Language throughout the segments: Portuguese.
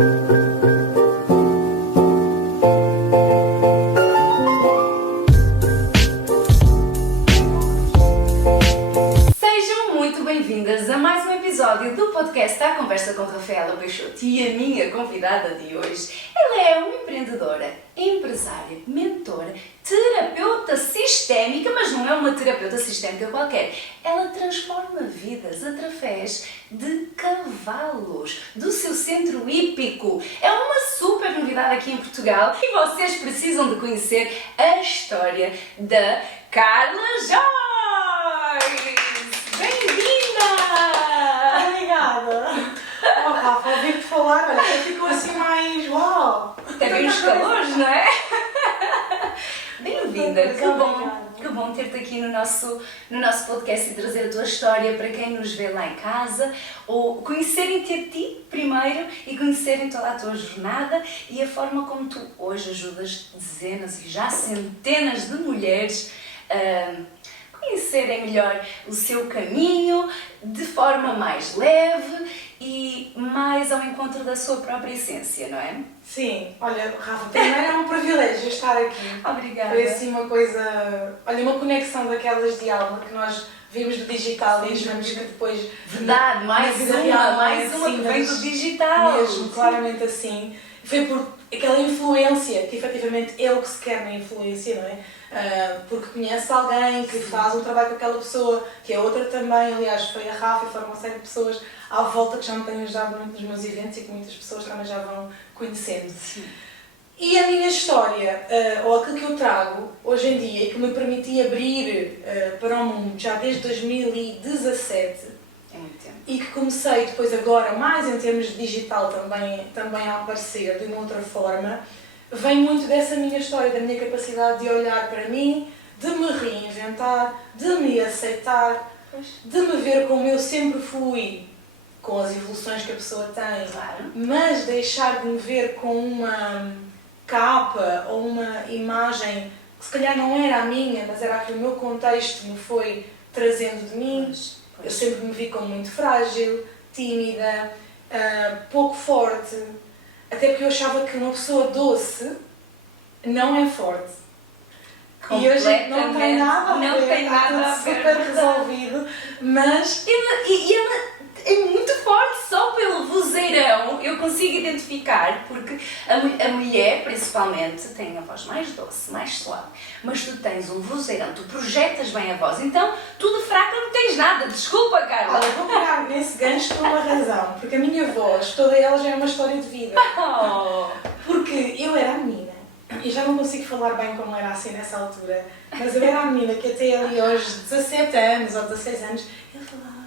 Sejam muito bem-vindas a mais um episódio do podcast A Conversa com Rafaela Peixoto. E a minha convidada de hoje, ela é uma empreendedora, empresária, mentora, terapeuta sistémica, mas não é uma terapeuta sistémica qualquer. Ela transforma vidas através de cavalos, do seu centro hípico. É uma super novidade aqui em Portugal e vocês precisam de conhecer a história da Carla Joyce! Bem-vinda! Obrigada! Oh, Rafa, ouvi-te falar, olha, ficou assim mais uau! Até bem os calores, não é? Bem-vinda! Que bom ter-te aqui no nosso podcast e trazer a tua história para quem nos vê lá em casa, ou conhecerem-te a ti primeiro e conhecerem toda a tua jornada e a forma como tu hoje ajudas dezenas e já centenas de mulheres a conhecerem melhor o seu caminho de forma mais leve e mais ao encontro da sua própria essência, não é? Sim, olha, Rafa, primeiro é um privilégio estar aqui. Obrigada. Foi assim uma coisa, olha, uma conexão daquelas de alma que nós vimos do digital e achamos que depois... Verdade, mais vida uma, real, mais uma assim, que vem do mas digital. Mesmo, claramente assim. Foi por aquela influência, que efetivamente é o que se quer na influência, não é? Porque conhece alguém que faz um trabalho com aquela pessoa, que é outra também, aliás, foi a Rafa e foram uma série de pessoas à volta que já me têm ajudado muito nos meus eventos e que muitas pessoas também já vão conhecendo. Sim. E a minha história, ou aquilo que eu trago hoje em dia e que me permitiu abrir para o mundo já desde 2017, É muito tempo. e que comecei depois agora, mais em termos de digital também a aparecer de uma outra forma, vem muito dessa minha história, da minha capacidade de olhar para mim, de me reinventar, de me aceitar, de me ver como eu sempre fui, com as evoluções que a pessoa tem, Claro. mas deixar de me ver com uma capa ou uma imagem que se calhar não era a minha, mas era a que o meu contexto me foi trazendo de mim. Pois. Eu sempre me vi como muito frágil, tímida, pouco forte, até porque eu achava que uma pessoa doce não é forte. E hoje não tem nada a ver, Não tem está nada a tudo ver. super resolvido, mas E ela é muito forte, só pelo vozeirão eu consigo identificar, porque a mulher, principalmente, tem a voz mais doce, mais suave, mas tu tens um vozeirão, tu projetas bem a voz, então tu de fraca não tens nada, desculpa, Carla. olha, vou pegar nesse gancho por uma razão, porque a minha voz, toda ela já é uma história de vida. Oh. Porque eu era a menina, e já não consigo falar bem como era assim nessa altura, mas eu era a menina que até ali aos 17 anos ou 16 anos, eu falava,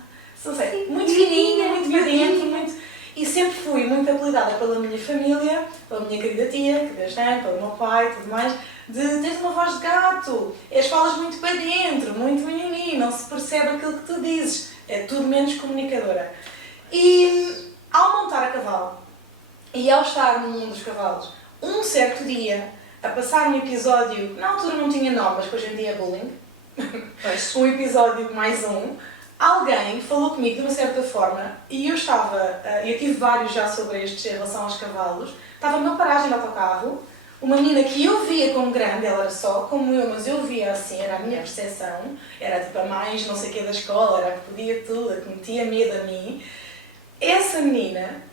não sei, muito fininha, muito para dentro, muito... E sempre fui muito apelidada pela minha família, pela minha querida tia, que Deus tem, pelo meu pai e tudo mais, de tens uma voz de gato, és falas muito para dentro, muito mimimi, não se percebe aquilo que tu dizes, é tudo menos comunicadora. E ao montar a cavalo, e ao estar no mundo dos cavalos, um certo dia, a passar um episódio, na altura não tinha nome, mas que hoje em dia é bullying, Pois. um episódio mais um, alguém falou comigo de uma certa forma e eu tive vários já sobre estes em relação aos cavalos, estava numa paragem de autocarro, uma menina que eu via como grande, ela era só como eu, mas eu via assim, era a minha percepção, era tipo a mais não sei o que da escola, era a que podia tudo, a que metia medo a mim. Essa menina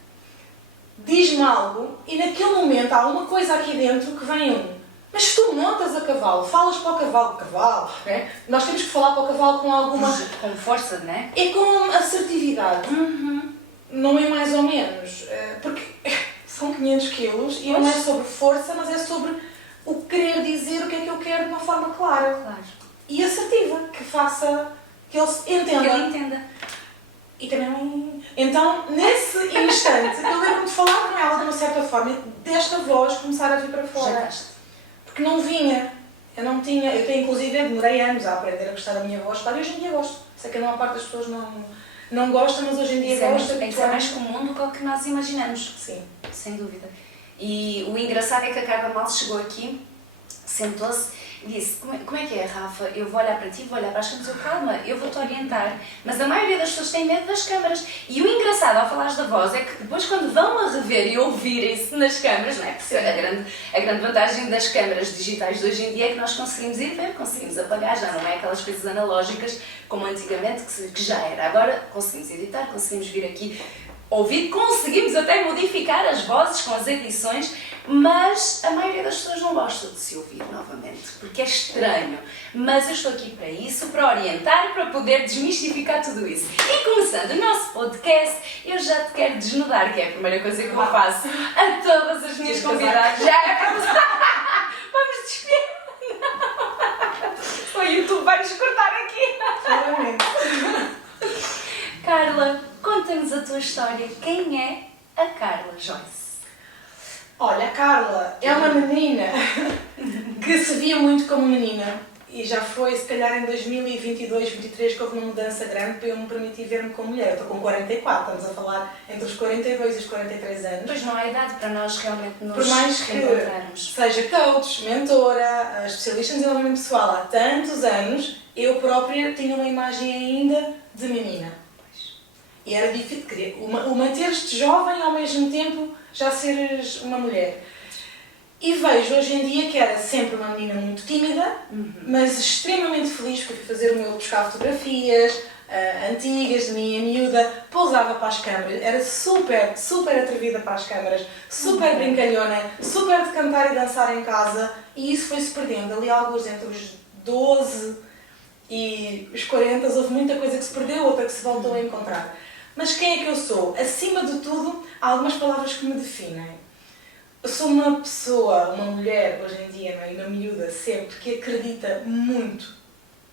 diz-me algo e naquele momento há uma coisa aqui dentro que vem mas tu montas a cavalo, falas para o cavalo, né? Nós temos que falar para o cavalo com alguma... Com força, não é? É com assertividade, não é mais ou menos, porque são 500 quilos e não é sobre força, mas é sobre o querer dizer o que é que eu quero de uma forma clara. Claro. E assertiva, que faça, que ele entenda. Que ele entenda. E também... Então, nesse instante, eu lembro-me de falar com ela de uma certa forma e desta voz começar a vir para fora. Porque não vinha, eu não tinha, eu tenho inclusive, demorei anos a aprender a gostar da minha voz, claro, e hoje em dia gosto. Sei que a maior parte das pessoas não gosta, mas hoje em dia gosta. Isso é mais comum do que o que nós imaginamos. Sim. Sem dúvida. E o engraçado é que a Carla mal chegou aqui, sentou-se e disse, como é que é, Rafa? Eu vou olhar para ti, vou olhar para as câmaras, eu, calma, eu vou-te orientar. Mas a maioria das pessoas tem medo das câmaras. E o engraçado ao falares da voz é que depois quando vão a rever e ouvirem-se nas câmaras, não é? Porque a grande vantagem das câmaras digitais de hoje em dia é que nós conseguimos ir ver, conseguimos apagar, já não é aquelas coisas analógicas como antigamente que já era. Agora conseguimos editar, conseguimos vir aqui ouvir, conseguimos até modificar as vozes com as edições, mas a maioria das pessoas não gosta de se ouvir novamente, porque é estranho. Mas eu estou aqui para isso, para orientar, para poder desmistificar tudo isso. E começando o nosso podcast, eu já te quero desnudar, que é a primeira coisa que eu faço a todas as minhas convidadas. Já é para vamos despedir. O YouTube vai-nos cortar aqui. Claramente. Carla, conta-nos a tua história. Quem é a Carla Joyce? Olha, a Carla é uma menina que se via muito como menina e já foi, se calhar, em 2022, 2023 que houve uma mudança grande para eu me permitir ver-me como mulher. Eu estou com 44, estamos a falar entre os 42 e os 43 anos. Pois não há idade para nós realmente nos Por mais que encontrarmos. seja coach, mentora, especialista em desenvolvimento pessoal há tantos anos, eu própria tinha uma imagem ainda de menina. E era difícil querer o manter-te jovem ao mesmo tempo já seres uma mulher. E vejo hoje em dia que era sempre uma menina muito tímida, mas extremamente feliz, porque fui fazer o meu buscar fotografias antigas de mim, a miúda, pousava para as câmaras, era super, super atrevida para as câmaras, super brincalhona, super de cantar e dançar em casa, e isso foi-se perdendo. Ali alguns entre os 12 e os 40, houve muita coisa que se perdeu, outra que se voltou a encontrar. Mas quem é que eu sou? Acima de tudo, há algumas palavras que me definem. Eu sou uma pessoa, uma mulher, hoje em dia, não é? E uma miúda sempre, que acredita muito,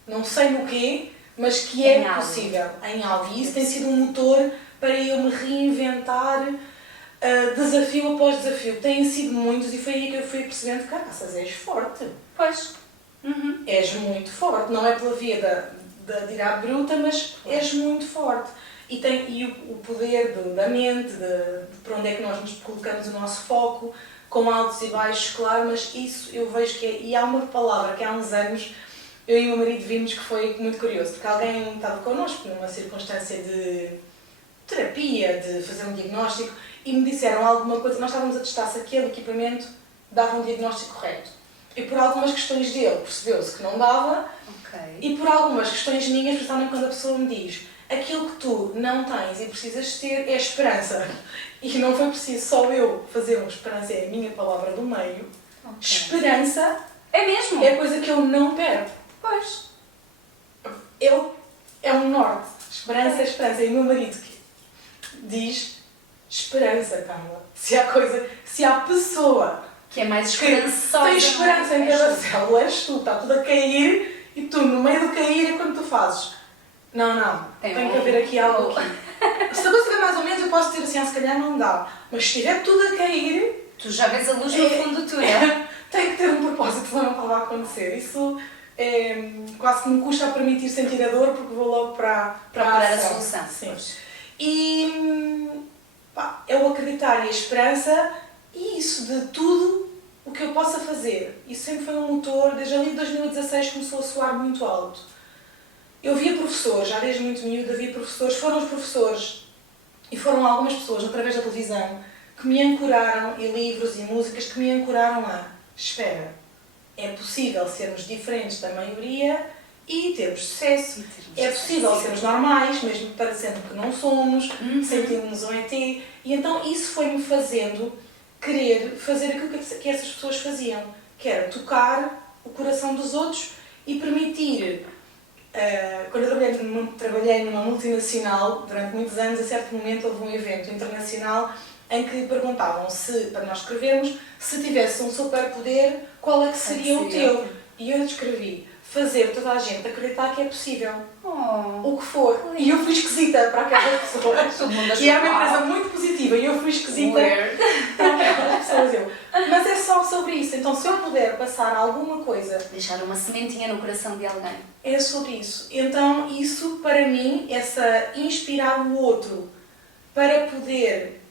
não sei no quê, mas que é possível, em algo. E isso tem sido um motor para eu me reinventar desafio após desafio. Têm sido muitos e foi aí que eu fui percebendo, caraças, és forte. Pois. És muito forte. Não é pela via de ir à bruta, mas és muito forte. E o poder da mente, de para onde é que nós nos colocamos o nosso foco, com altos e baixos, claro, mas isso eu vejo que é. E há uma palavra que há uns anos eu e o meu marido vimos que foi muito curioso, porque alguém estava connosco numa circunstância de terapia, de fazer um diagnóstico, e me disseram alguma coisa. Nós estávamos a testar se aquele equipamento dava um diagnóstico correto. E por algumas questões dele percebeu-se que não dava, e por algumas questões minhas, principalmente quando a pessoa me diz aquilo que tu não tens e precisas ter é esperança. E não foi preciso só eu fazer uma esperança, é a minha palavra do meio. Esperança é mesmo? É a coisa que eu não perco. Pois. É um norte. Esperança é esperança. E o meu marido que diz esperança, Carla. Se há pessoa que é mais esperançosa, tem esperança em cada célula, és tu, está tudo a cair e tu, no meio do cair, é quando tu fazes. Não, tem que haver aqui algo aqui. Se a coisa estiver mais ou menos, eu posso dizer assim, se calhar não dá. Mas se estiver tudo a cair... Tu já vês a luz no fundo do túnel. Tem que ter um propósito, senão não pode acontecer. Isso quase que me custa a permitir sentir a dor, porque vou logo para a solução. Sim. E eu acreditar e a esperança, e isso de tudo o que eu possa fazer. Isso sempre foi um motor, desde ali de 2016 começou a soar muito alto. Eu via professores, já desde muito miúda, via professores, foram os professores, e foram algumas pessoas, através da televisão, que me ancoraram, e livros e músicas que me ancoraram a espera, é possível sermos diferentes da maioria e termos sucesso. É possível sermos normais, mesmo parecendo que não somos, sentimos um ET. E então isso foi-me fazendo querer fazer aquilo que essas pessoas faziam, que era tocar o coração dos outros e permitir... Quando eu trabalhei numa multinacional, durante muitos anos, a certo momento houve um evento internacional em que perguntavam se, para nós escrevermos, se tivesse um superpoder, qual é que seria o teu? E eu descrevi, fazer toda a gente acreditar que é possível. O que for. E eu fui esquisita para aquelas pessoas. E é uma empresa muito positiva e eu fui esquisita para aquelas pessoas. Mas é só sobre isso. Então, se eu puder passar alguma coisa... Deixar uma sementinha no coração de alguém. É sobre isso. Então, isso para mim, inspirar o outro para poder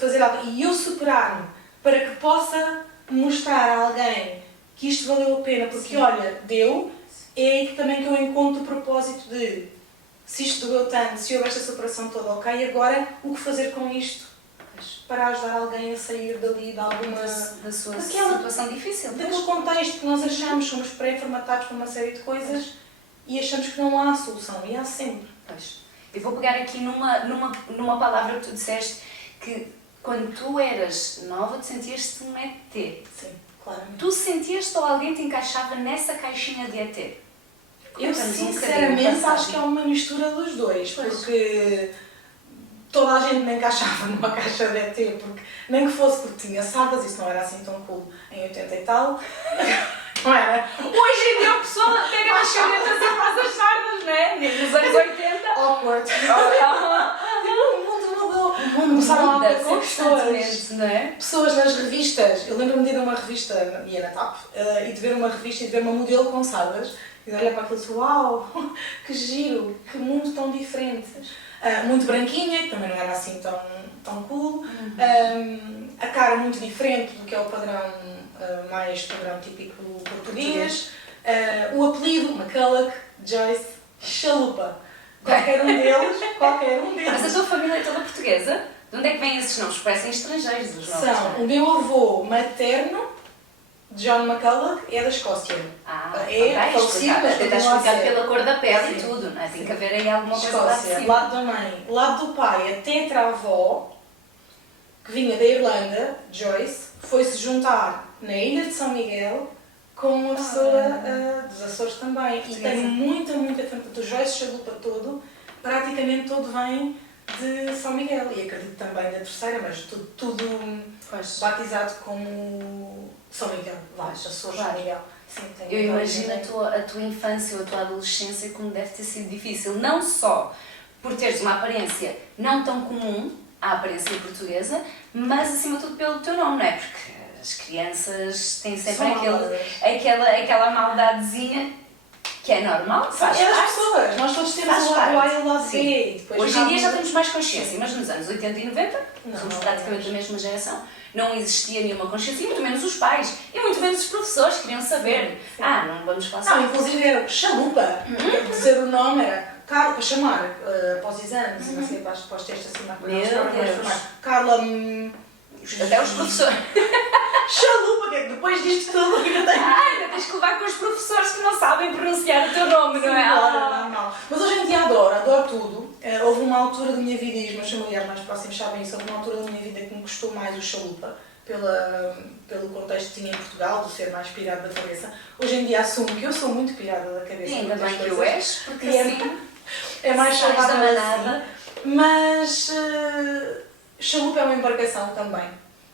fazer algo e eu superar-me, para que possa mostrar a alguém que isto valeu a pena, porque olha, deu, é aí que também que eu encontro o propósito de se isto doeu tanto, se houve esta separação toda, ok, agora o que fazer com isto para ajudar alguém a sair dali de alguma... Da sua situação difícil. Daquele contexto que nós achamos, somos pré-formatados para uma série de coisas e achamos que não há solução, e há sempre. Pois. Eu vou pegar aqui numa palavra que tu disseste, que quando tu eras nova, tu sentias-te um ET. Sim, claramente. Tu sentias-te ou alguém te encaixava nessa caixinha de ET? Eu sinceramente acho que é uma mistura dos dois, porque toda a gente me encaixava numa caixa de ET, porque nem que fosse porque tinha sardas, isso não era assim tão cool em 80 e tal. Não era? Hoje em dia a pessoa pega nas canetas e faz as sardas, não é? Nos anos 80. Awkward. O mundo mudou. O mundo começaram a ter pessoas. Não é? Pessoas nas revistas. Eu lembro-me de ir a uma revista, ia na TAP, e de ver uma revista e de ver uma modelo com sardas. E de olhar para aquilo e dizer, uau, que giro, que mundo tão diferente. Muito branquinha, que também não era assim tão cool. A cara muito diferente do que é o padrão, mais padrão típico português. O apelido, McCulloch, Joyce, Chalupa. Qualquer um deles. Mas a tua família é toda portuguesa? De onde é que vêm esses nomes? Parecem estrangeiros os nomes. São, o meu avô materno, John McCulloch, é da Escócia. Falecido, mas está explicado pela cor da pele e tudo, não é? Tem que haver aí alguma coisa lá de Escócia, cima. lado da mãe. Lado do pai, a tetravó, que vinha da Irlanda, Joyce, foi-se juntar na Ilha de São Miguel com uma pessoa dos Açores também. E tem muita do Joyce Chalupa todo, praticamente todo vem de São Miguel. E acredito também da terceira, mas tudo batizado como São Miguel. Açores, São Miguel. Sim, eu imagino a tua infância ou a tua adolescência como deve ter sido difícil, não só por teres uma aparência não tão comum à aparência portuguesa, mas acima de tudo pelo teu nome, não é? Porque as crianças têm sempre aquela maldadezinha que é normal, faz parte. As pessoas, nós todos temos o lado A e o lado B. E depois hoje em dia já temos mais consciência, mas nos anos 80 e 90, somos praticamente da mesma geração, não existia nenhuma consciência, e muito menos os pais, e muito menos os professores queriam saber. Não vamos falar sobre. Não, inclusive era Chalupa, dizer o nome era Carla, para chamar, para os exames, não sei, para os testes assim, Carla. Até os professores. Chalupa, que é que depois disto tudo ainda tens que levar com os professores que não sabem pronunciar o teu nome, não é? Não. Mas hoje em dia adoro tudo. Houve uma altura da minha vida, e os meus familiares mais próximos sabem isso, houve uma altura da minha vida que me custou mais o Chalupa, pelo contexto que tinha em Portugal, de ser mais pirada da cabeça. Hoje em dia assumo que eu sou muito pirada da cabeça. E ainda bem que o és, porque assim é mais saudável assim. Mas Chalupa é uma embarcação também,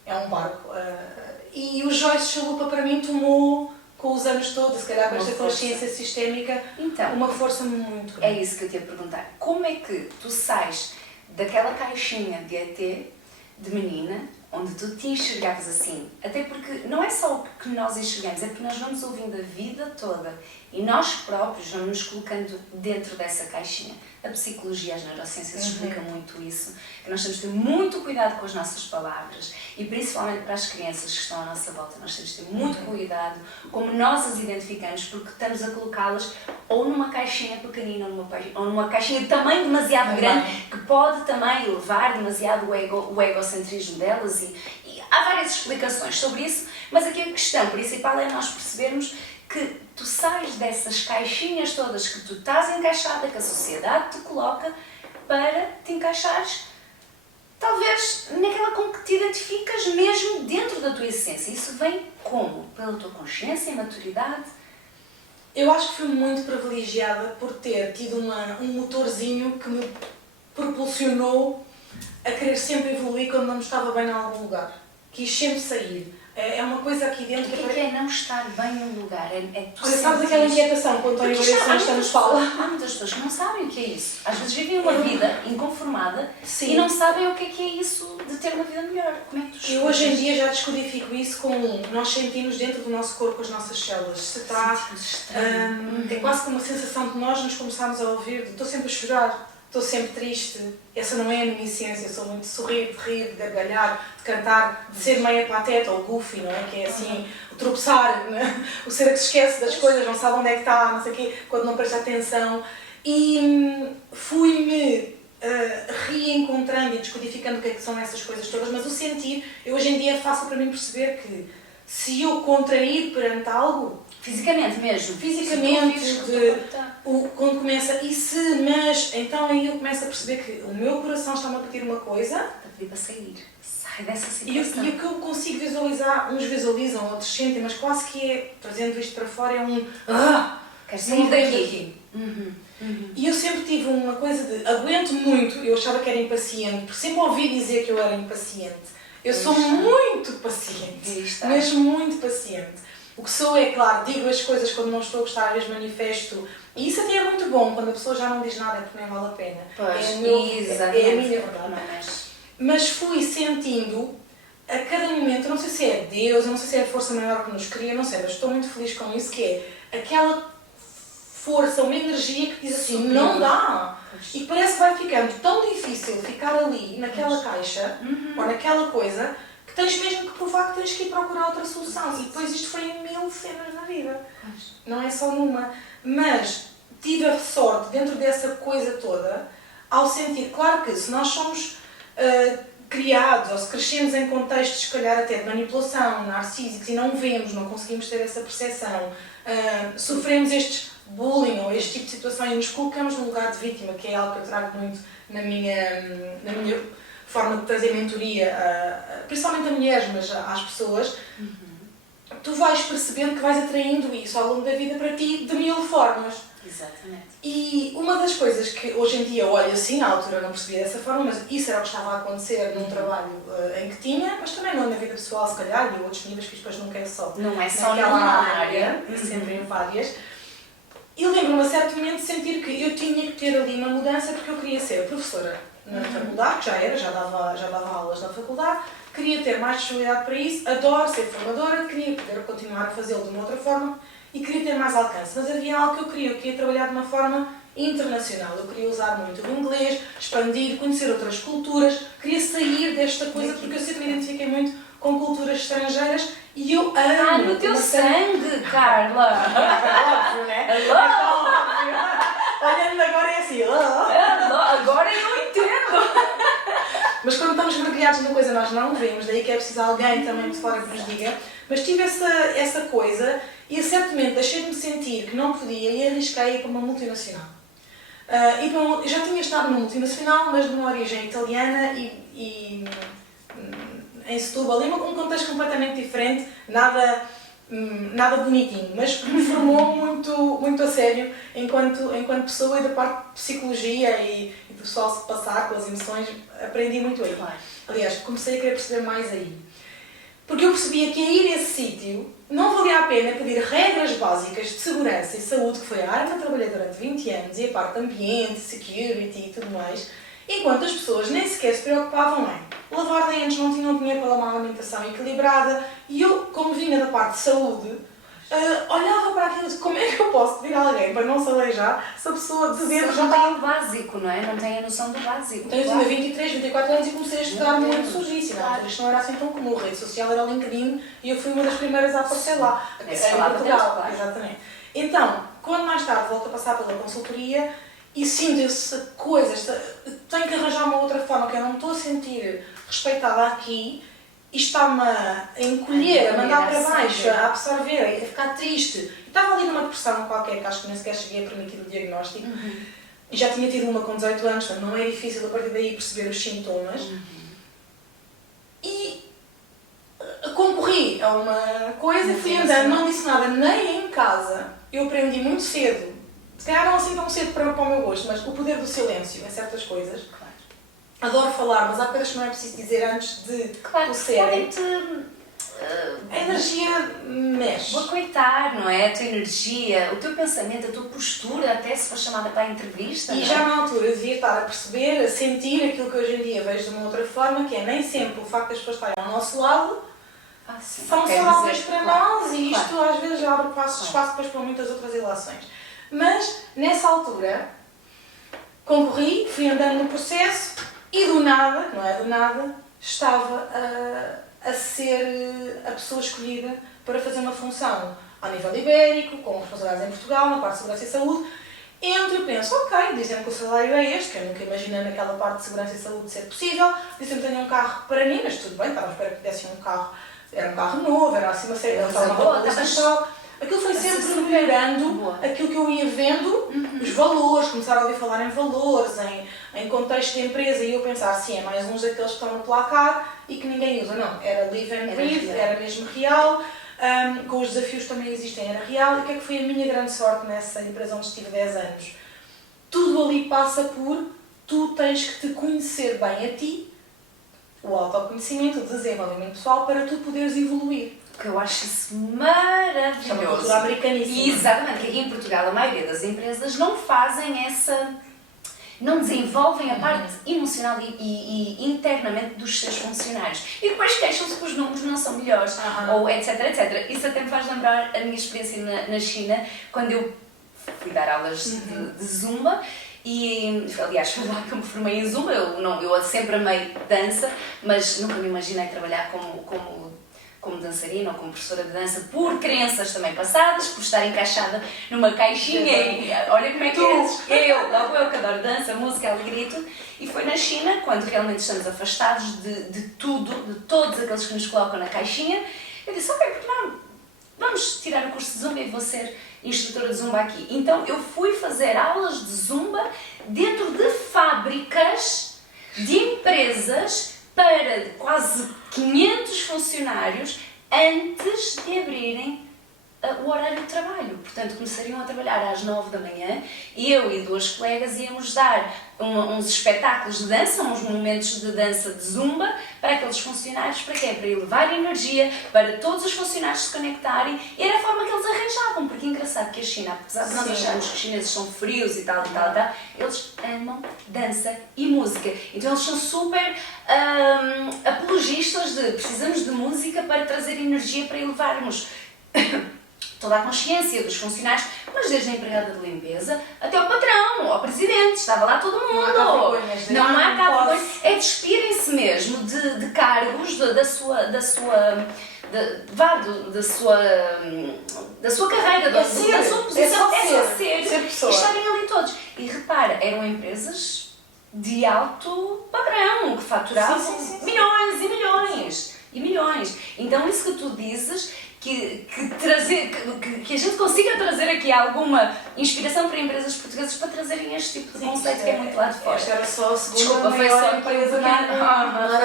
é um barco. E o Joyce Chalupa para mim tomou, com os anos todos, se calhar com esta consciência sistémica, uma força muito grande. É isso que eu te ia perguntar. Como é que tu sais daquela caixinha de ET, de menina, onde tu te enxergavas assim? Até porque não é só o que nós enxergamos, é porque nós vamos ouvindo a vida toda e nós próprios vamos nos colocando dentro dessa caixinha. A psicologia, as neurociências explicam muito isso, que nós temos de ter muito cuidado com as nossas palavras e principalmente para as crianças que estão à nossa volta, nós temos de ter muito cuidado como nós as identificamos, porque estamos a colocá-las ou numa caixinha pequenina ou numa caixinha de tamanho demasiado grande, que pode também levar demasiado o egocentrismo delas e há várias explicações sobre isso, mas aqui a questão principal é nós percebermos que tu sais dessas caixinhas todas que tu estás encaixada, que a sociedade te coloca, para te encaixares, talvez, naquela com que te identificas mesmo dentro da tua essência. Isso vem como? Pela tua consciência, maturidade? Eu acho que fui muito privilegiada por ter tido um motorzinho que me propulsionou a querer sempre evoluir quando não me estava bem em algum lugar. Quis sempre sair. É uma coisa aqui dentro... O que é não estar bem num lugar? Olha, sabes aquela inquietação quando António Variações nos fala? Há muitas pessoas que não sabem o que é isso. Às vezes vivem uma vida inconformada Sim. E não sabem o que é isso de ter uma vida melhor. Como é que tu explicas? Eu hoje em dia já descodifico isso com nós sentimos dentro do nosso corpo as nossas células. Se está, é quase como uma sensação de nós nos começarmos a ouvir, estou sempre a chorar. estou sempre triste, essa não é a minha essência, eu sou muito de sorrir, de rir, de gargalhar, de cantar, de ser meia pateta ou goofy, não é? Que é assim, o tropeçar, né? O ser que se esquece das coisas, não sabe onde é que está, não sei o quê, quando não presta atenção. E fui-me reencontrando e descodificando o que é que são essas coisas todas, mas o sentir, hoje em dia é fácil para mim perceber que se eu contrair perante algo, fisicamente mesmo. Fisicamente, quando começa, mas então aí eu começo a perceber que o meu coração está-me a pedir uma coisa. Está a pedir para sair. Sai dessa E situação. o que eu consigo visualizar, uns visualizam, outros sentem, mas quase que é, trazendo isto para fora, é um quero sair daqui. E eu sempre tive uma coisa de aguento muito, eu achava que era impaciente, porque sempre ouvi dizer que eu era impaciente. Eu sou muito paciente, mesmo muito paciente. O que sou é, claro, digo as coisas quando não estou a gostar, às vezes manifesto. E isso até é muito bom, quando a pessoa já não diz nada, porque nem vale a pena. Pois, é a minha verdade. Mas fui sentindo, a cada momento, eu não sei se é Deus, eu não sei se é a força maior que nos cria, não sei, mas estou muito feliz com isso, que é aquela força, uma energia que diz assim, não dá. E parece que vai ficando tão difícil ficar ali, naquela caixa, ou naquela coisa, que tens mesmo que provar que tens que ir procurar outra solução. E depois isto foi em 1000 cenas na vida. Não é só numa. Mas tive a sorte, dentro dessa coisa toda, ao sentir, claro que se nós somos criados, ou se crescemos em contextos, se calhar até de manipulação, narcísicos, e não vemos, não conseguimos ter essa percepção, sofremos estes bullying ou este tipo de situação e nos colocamos no lugar de vítima, que é algo que eu trago muito na minha forma de trazer mentoria, principalmente a mulheres, mas às pessoas, tu vais percebendo que vais atraindo isso ao longo da vida para ti de 1000 formas. Exatamente. E uma das coisas que hoje em dia olho assim, na altura não percebia dessa forma, mas isso era o que estava a acontecer num trabalho em que tinha, mas também não na vida pessoal, se calhar, e outros níveis que depois nunca é só. Não é só naquela numa área, sempre em várias. E lembro-me a certo momento de sentir que eu tinha que ter ali uma mudança porque eu queria ser professora na faculdade, já dava aulas na faculdade, queria ter mais disponibilidade para isso, adoro ser formadora, queria poder continuar a fazê-lo de uma outra forma e queria ter mais alcance. Mas havia algo que eu queria trabalhar de uma forma internacional, eu queria usar muito o inglês, expandir, conhecer outras culturas, queria sair desta coisa porque eu sempre me identifiquei muito com culturas estrangeiras e eu amo. No teu sangue, Carla! Óbvio, né? Olhando agora é assim, agora eu não entendo! Mas quando estamos mergulhados na coisa nós não vemos, daí que é preciso alguém também de fora que nos diga. Mas tive essa coisa e a certo momento deixei-me sentir que não podia e arrisquei ir para uma multinacional. Eu já tinha estado numa multinacional, mas de uma origem italiana e em Setúbal, ali um contexto completamente diferente, nada bonitinho, mas que me formou muito a sério enquanto pessoa e da parte de psicologia e do pessoal se passar pelas emoções, aprendi muito aí. Claro. Aliás, comecei a querer perceber mais aí. Porque eu percebia que a ir a esse sítio não valia a pena pedir regras básicas de segurança e saúde, que foi a área que eu trabalhei durante 20 anos, e a parte de ambiente, security e tudo mais, enquanto as pessoas nem sequer se preocupavam em lavar dentes, não tinham dinheiro para uma alimentação equilibrada, e eu, como vinha da parte de saúde, olhava para aquilo e disse, como é que eu posso pedir a alguém para não se aleijar se a pessoa de dentro já não está... tem o básico, não é? Não tem a noção do básico. Então, eu tinha 23, 24 anos e comecei a estudar muito sobre isso. Claro. Isto não era assim tão comum. A rede social era o LinkedIn e eu fui uma das primeiras a aparecer lá. Em Portugal. Claro. Exatamente. Então, quando mais tarde volto a passar pela consultoria e sinto essa coisa, tenho que arranjar uma outra forma que eu não estou a sentir respeitada aqui, e está-me a encolher, a mandar para baixo, a absorver, a ficar triste. Eu estava ali numa depressão qualquer, que acho que nem sequer cheguei a permitir o diagnóstico. E já tinha tido uma com 18 anos, portanto não é difícil a partir daí perceber os sintomas. E concorri a uma coisa e fui andando, não disse nada nem em casa. Eu aprendi muito cedo, se calhar não assim tão cedo para o meu gosto, mas o poder do silêncio em certas coisas. Claro. Adoro falar, mas há coisas que não é preciso dizer antes de Claro, o serem. a A energia mexe. Vou coitar, não é? A tua energia, o teu pensamento, a tua postura, até se for chamada para a entrevista. E não é? já na altura devia estar a perceber, a sentir aquilo que hoje em dia vejo de uma outra forma, que é nem sempre o facto das pessoas estarem ao nosso lado são saudáveis para nós, e isto às vezes abre espaço depois para muitas outras ilações. Mas nessa altura, concorri, fui andando no processo e do nada, não é do nada, estava a ser a pessoa escolhida para fazer uma função ao nível ibérico, com responsabilidades em Portugal, na parte de segurança e saúde. Entro e penso, ok, dizem-me que o salário é este, que eu nunca imaginei naquela parte de segurança e saúde ser possível. Dizem-me que tenho um carro para mim, mas tudo bem, estava à espera que dessem um carro. Era um carro novo, era assim uma série de forma. Aquilo foi sempre melhorando aquilo que eu ia vendo, os valores, começar a ouvir falar em valores, em contexto de empresa, e eu pensar, sim, é mais uns daqueles que estão no placar e que ninguém usa. Não, era live and breathe, era mesmo real, com os desafios que também existem, era real. E o que é que foi a minha grande sorte nessa empresa onde estive 10 anos? Tudo ali passa por, tu tens que te conhecer bem a ti, o autoconhecimento, o desenvolvimento pessoal, para tu poderes evoluir. Que eu acho isso maravilhoso. É uma cultura americaníssima. Exatamente, que aqui em Portugal a maioria das empresas não fazem essa... não desenvolvem a parte emocional e internamente dos seus funcionários. E depois queixam-se que os números não são melhores, ou etc, etc. Isso até me faz lembrar a minha experiência na China, quando eu fui dar aulas de Zumba. E, aliás, foi lá que eu me formei em Zumba. Eu sempre amei dança, mas nunca me imaginei trabalhar como dançarina ou como professora de dança, por crenças também passadas, por estar encaixada numa caixinha e olha como é que é, logo eu que adoro dança, música, alegria e tudo. E foi na China, quando realmente estamos afastados de tudo, de todos aqueles que nos colocam na caixinha, eu disse, ok, porque não? Vamos tirar o curso de Zumba e vou ser instrutora de Zumba aqui. Então eu fui fazer aulas de Zumba dentro de fábricas, de empresas, para quase 500 funcionários antes de abrirem o horário de trabalho. Portanto, começariam a trabalhar às 9 da manhã e eu e 2 colegas íamos dar uns espetáculos de dança, uns momentos de dança de Zumba para aqueles funcionários. Para quê? Para elevar energia, para todos os funcionários se conectarem. E era a forma que eles arranjavam, porque é engraçado que a China, apesar de nós acharmos que os chineses são frios e tal, eles amam dança e música. Então eles são super apologistas de precisamos de música para trazer energia, para elevarmos toda a consciência dos funcionários, mas desde a empregada de limpeza até ao patrão, ao presidente, estava lá todo mundo. Não há cá vergonha. É despirem-se mesmo de cargos da sua carreira, da sua posição. É só ser. E estarem ali todos. E repara, eram empresas de alto padrão, que faturavam milhões e milhões e milhões. Então isso que tu dizes, que a gente consiga trazer aqui alguma inspiração para empresas portuguesas para trazerem este tipo de conceito que é muito lá de fora. Esta era só a segunda maior empresa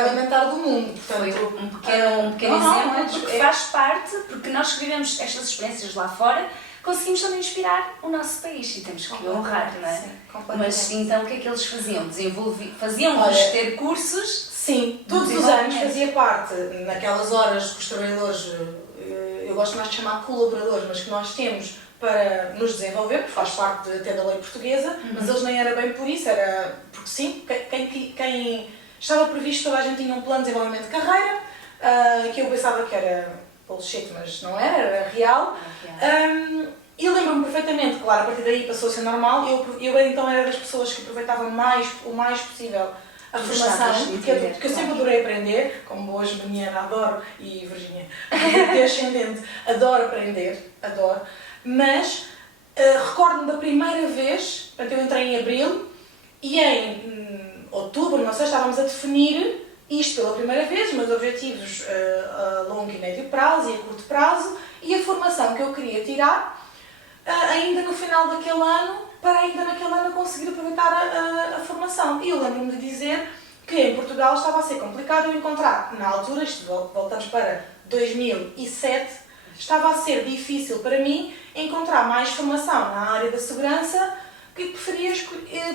alimentar do mundo. Portanto, foi um pequeno exemplo, porque faz parte, porque nós que vivemos estas experiências lá fora, conseguimos também inspirar o nosso país e temos que honrar, não é? Sim, mas então o que é que eles faziam? Faziam-nos ter cursos? Sim, todos os anos fazia parte, naquelas horas que os trabalhadores, eu gosto mais de chamar colaboradores, mas que nós temos para nos desenvolver, porque faz parte até da lei portuguesa, mas eles nem era bem por isso, era porque sim, quem estava previsto, toda a gente tinha um plano de desenvolvimento de carreira, que eu pensava que era bullshit, mas não era real. E lembro-me perfeitamente, claro, a partir daí passou a ser normal, eu então era das pessoas que aproveitava o mais possível a formação, porque eu sempre adorei aprender, como boa geminiana adoro, e Virgínia, descendente, adoro aprender, mas recordo-me da primeira vez, portanto eu entrei em abril, e em outubro, não sei, estávamos a definir isto pela primeira vez, os meus objetivos a longo e médio prazo e a curto prazo, e a formação que eu queria tirar, ainda no final daquele ano, para ainda naquele ano conseguir aproveitar a formação. E eu lembro-me de dizer que em Portugal estava a ser complicado eu encontrar, na altura, isto voltamos para 2007, estava a ser difícil para mim encontrar mais formação na área da segurança, que preferia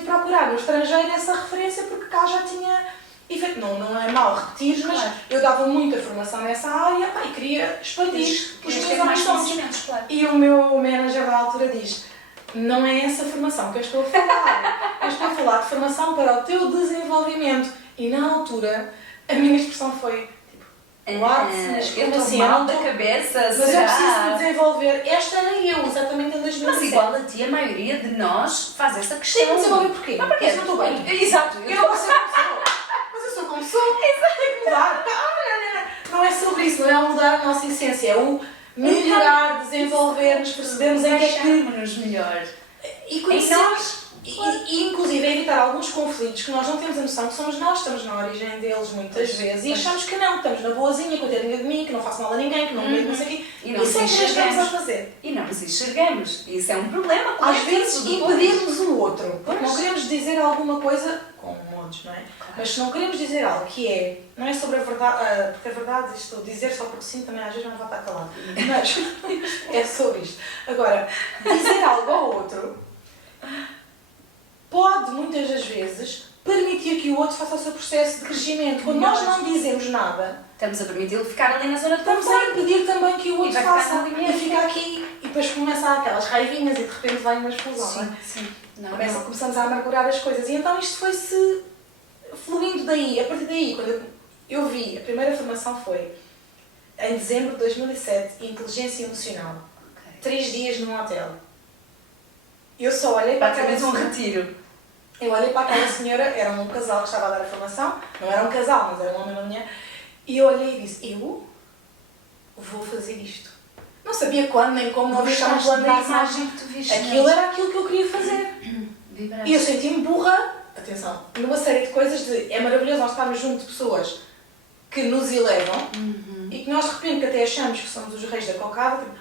procurar no estrangeiro essa referência, porque cá já tinha efeito. Não é mal repetir, mas eu dava muita formação nessa área e queria expandir os meus horizontes. E o meu manager da altura diz: não é essa formação que eu estou a falar. Eu estou a falar de formação para o teu desenvolvimento. E na altura, a minha expressão foi tipo, What? Mas eu Como estou assim? mal Eu da não tô- cabeça, Mas eu será? preciso de desenvolver. Esta era eu, exatamente em 2007. Mas igual a ti, a maioria de nós faz esta questão. Sim, desenvolver porquê? Mas porquê? Porque eu não estou bem. Exato. Eu não posso ser como sou. Mas eu sou como sou. Tenho que mudar. Não é sobre isso, não é o mudar a nossa essência, é o melhorar, desenvolver-nos, percebermos em que é que... Encaixarmos-nos melhor. E Em conhecermos. nós. E inclusive evitar alguns conflitos que nós não temos a noção que somos nós, estamos na origem deles muitas vezes e achamos que não, estamos na boazinha, coitadinha de mim, que não faço mal a ninguém, que não me não sei o quê. E não Isso é nos que nós estamos a enxergamos. fazer. E não nos enxergamos. Isso é um problema. Às coletivo vezes de todos. impedimos o outro, porque não Pois. queremos dizer alguma coisa com modos, não é? Mas se não queremos dizer algo que é, não é sobre a verdade, porque a verdade, isto dizer só porque sim, também às vezes não vai estar calado, mas é sobre isto. Agora, dizer algo ao outro pode, muitas das vezes, permitir que o outro faça o seu processo de crescimento. Quando nós não dizemos nada, Estamos a permiti-lo ficar ali na zona de estamos conforto. a impedir também que o E outro vai ficar faça. no limite. E fica aqui, e depois começa aquelas raivinhas e de repente vai uma explosão, não é? Sim. Não, Começamos a amargurar as coisas. E então isto foi-se fluindo daí. A partir daí, quando eu vi, a primeira formação foi em dezembro de 2007, Inteligência Emocional. Ok. 3 dias num hotel. Eu só olhei para aquela Praticamente um senhora. retiro. Eu olhei para aquela senhora, era um casal que estava a dar a formação. Não era um casal, mas era um homem e uma mulher. E eu olhei e disse, eu vou fazer isto. Não sabia quando, nem como, não havia um Gostaste plano de da ação. imagem que tu viste. Aquilo era aquilo que eu queria fazer. Vibraste. E eu senti-me burra, atenção, numa série de coisas de é maravilhoso nós estarmos junto de pessoas que nos elevam e que nós de repente que até achamos que somos os reis da cocada, tipo,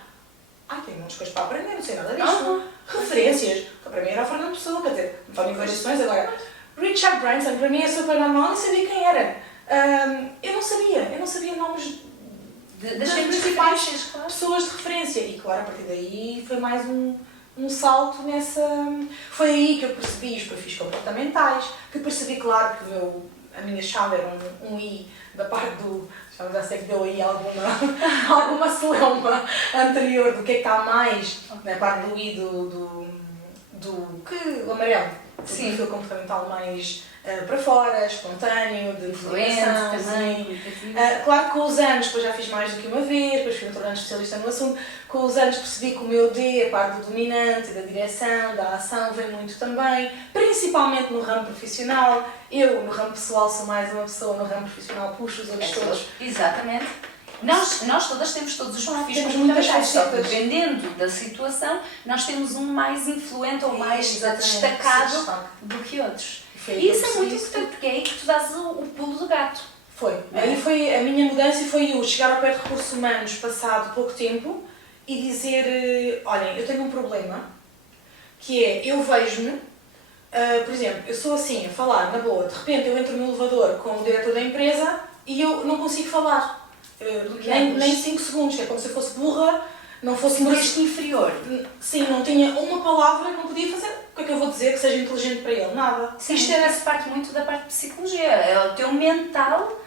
ai, tenho muitas coisas para aprender, não sei nada disto. Referências, que para mim era a Fernanda Pessoa, quer dizer, António Variações, agora Richard Branson, para mim é super normal, nem sabia quem era. Eu não sabia nomes Das das principais, principais claro. pessoas de referência. E claro, a partir daí foi mais um salto nessa... Foi aí que eu percebi os perfis comportamentais, que percebi, claro, que a minha chave era um I da parte do... Já sei que deu aí alguma celeuma anterior do que é que está mais na parte do I o amarelo. Sim. Do perfil comportamental mais para fora, espontâneo, de Influente comunicação, também. sim. comunicativo. Claro que com os anos, depois já fiz mais do que uma vez, depois fui um tornando especialista no assunto, com os anos percebi que o meu D, a parte do dominante, da direção, da ação, vem muito também, principalmente no ramo profissional. Eu, no ramo pessoal, sou mais uma pessoa, no ramo profissional puxo os outros todos. Exatamente. Nós todas temos todos os perfis Temos muitas comportamentais, só que facetas. dependendo da situação, nós temos um mais influente ou mais Exatamente, destacado sim, está. do que outros. Foi aí E que eu isso é muito percebi isso. importante, porque é aí que tu dás o pulo do gato. Foi. Aí foi a minha mudança e foi eu chegar ao pé de recursos humanos passado pouco tempo e dizer, olhem, eu tenho um problema, que é, eu vejo-me, por exemplo, eu sou assim, a falar, na boa, de repente eu entro no elevador com o diretor da empresa e eu não consigo falar. Nem 5 segundos, que é como se eu fosse burra, não fosse Este inferior. Sim, não tinha uma palavra que não podia fazer. O que é que eu vou dizer que seja inteligente para ele? Nada. Sim, isto era-se parte muito da parte de psicologia. É o teu mental,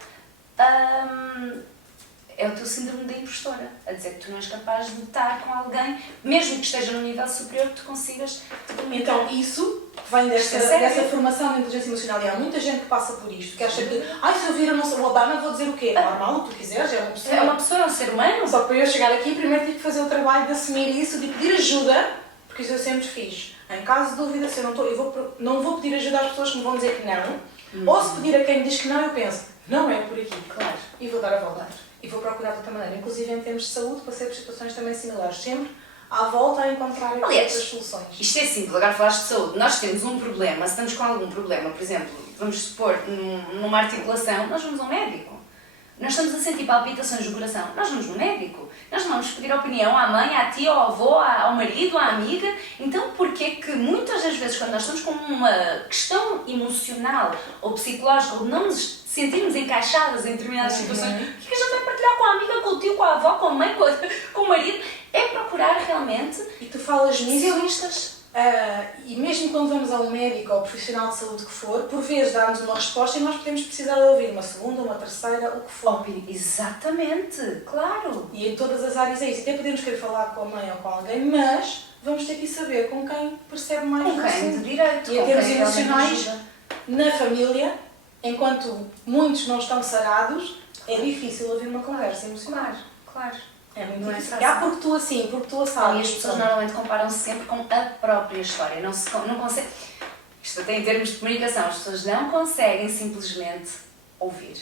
é o teu síndrome da impostora. A dizer que tu não és capaz de estar com alguém, mesmo que esteja num nível superior, que tu consigas te comunicar. Então, isso vem Isto é sério? dessa formação de inteligência emocional. E há muita gente que passa por isto, que acha que, se eu vir a nossa Obama, vou dizer o quê? Normal, o que tu quiseres, é uma pessoa. É uma pessoa, é um ser humano. Só que para eu chegar aqui, primeiro tive que fazer o trabalho de assumir isso, de pedir ajuda, porque isso eu sempre fiz. Em caso de dúvida, se eu não estou, não vou pedir ajuda às pessoas que me vão dizer que não. Ou se pedir a quem me diz que não, eu penso, não é por aqui. Claro. E vou dar a volta. E vou procurar de outra maneira. Inclusive em termos de saúde, passei por situações também similares. Sempre à volta a encontrar Aliás, outras soluções. Isto é simples, agora falaste de saúde. Nós temos um problema, se estamos com algum problema, por exemplo, vamos supor, numa articulação, nós vamos ao médico. Nós estamos a sentir palpitações do coração, nós vamos no médico. Nós não vamos pedir opinião à mãe, à tia, ao avô, ao marido, à amiga. Então, porquê que muitas das vezes, quando nós estamos com uma questão emocional ou psicológica, ou não nos sentimos encaixadas em determinadas situações, o que a gente vai partilhar com a amiga, com o tio, com a avó, com a mãe, com o marido? É procurar realmente E tu falas nisso, especialistas. e mesmo quando vamos a um médico ou profissional de saúde que for, por vezes dá-nos uma resposta e nós podemos precisar de ouvir uma segunda, uma terceira, o que for. Exatamente, claro. E em todas as áreas é isso. Até podemos querer falar com a mãe ou com alguém, mas vamos ter que saber com quem percebe mais Com do quem assunto. de direito, E em com termos quem realmente emocionais, ajuda. na família, enquanto muitos não estão sarados, é difícil haver uma conversa emocional. Claro. É muito Não é difícil. fácil. Porque tu assim, porque tu assado. E as pessoas normalmente comparam-se sempre com a própria história. Não conseguem. Isto até em termos de comunicação, as pessoas não conseguem simplesmente ouvir.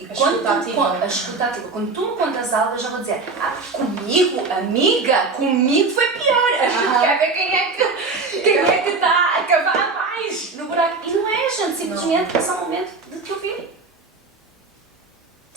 E A quando escuta ativa. a escuta ativa, quando tu me contas algo, eu já vou dizer, comigo, amiga, comigo foi pior. A gente quer ver quem é que está a acabar mais no buraco. E não é, gente, simplesmente é só um momento de te ouvir.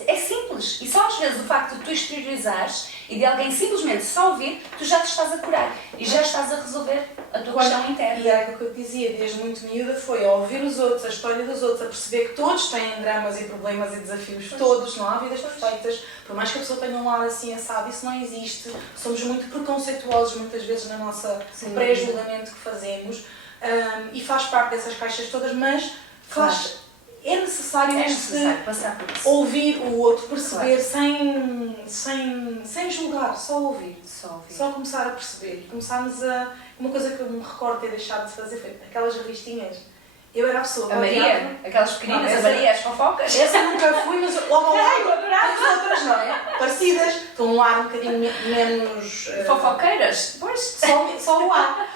É simples. E só às vezes o facto de tu exteriorizares e de alguém simplesmente só ouvir, tu já te estás a curar e já estás a resolver a tua questão interna. E era aquilo que eu dizia desde muito miúda, foi a ouvir os outros, a história dos outros, a perceber que todos têm dramas e problemas e desafios, todos, não há vidas perfeitas, por mais que a pessoa tenha um lado assim assado, isso não existe. Somos muito preconceituosos muitas vezes na nossa pré-julgamento que fazemos, e faz parte dessas caixas todas, mas é necessário passar por isso. ouvir o outro, perceber sem julgar, só ouvir. Só começar a perceber. E começámos a... Uma coisa que eu me recordo ter deixado de fazer foi aquelas revistinhas. Eu era a pessoa... A Maria, aquelas pequeninas, não, a Maria, as fofocas. Essa nunca fui, mas logo ao lado as outras, não é? Parecidas, com um ar um bocadinho menos... Fofoqueiras? Pois. Só o ar.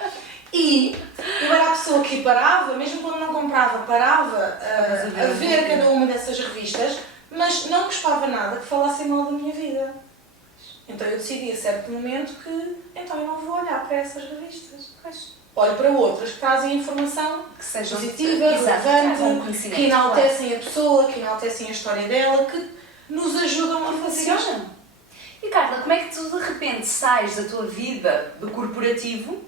E eu era a pessoa que parava, mesmo quando não comprava, parava a ver cada uma dessas revistas, mas não gostava nada que falassem mal da minha vida. Então eu decidi a certo momento que então eu não vou olhar para essas revistas. Olho para outras que trazem informação Que sejam positiva, relevante, que enaltecem a pessoa, que enaltecem a história dela, que nos ajudam a fazer isto. E Carla, como é que tu de repente sais da tua vida do corporativo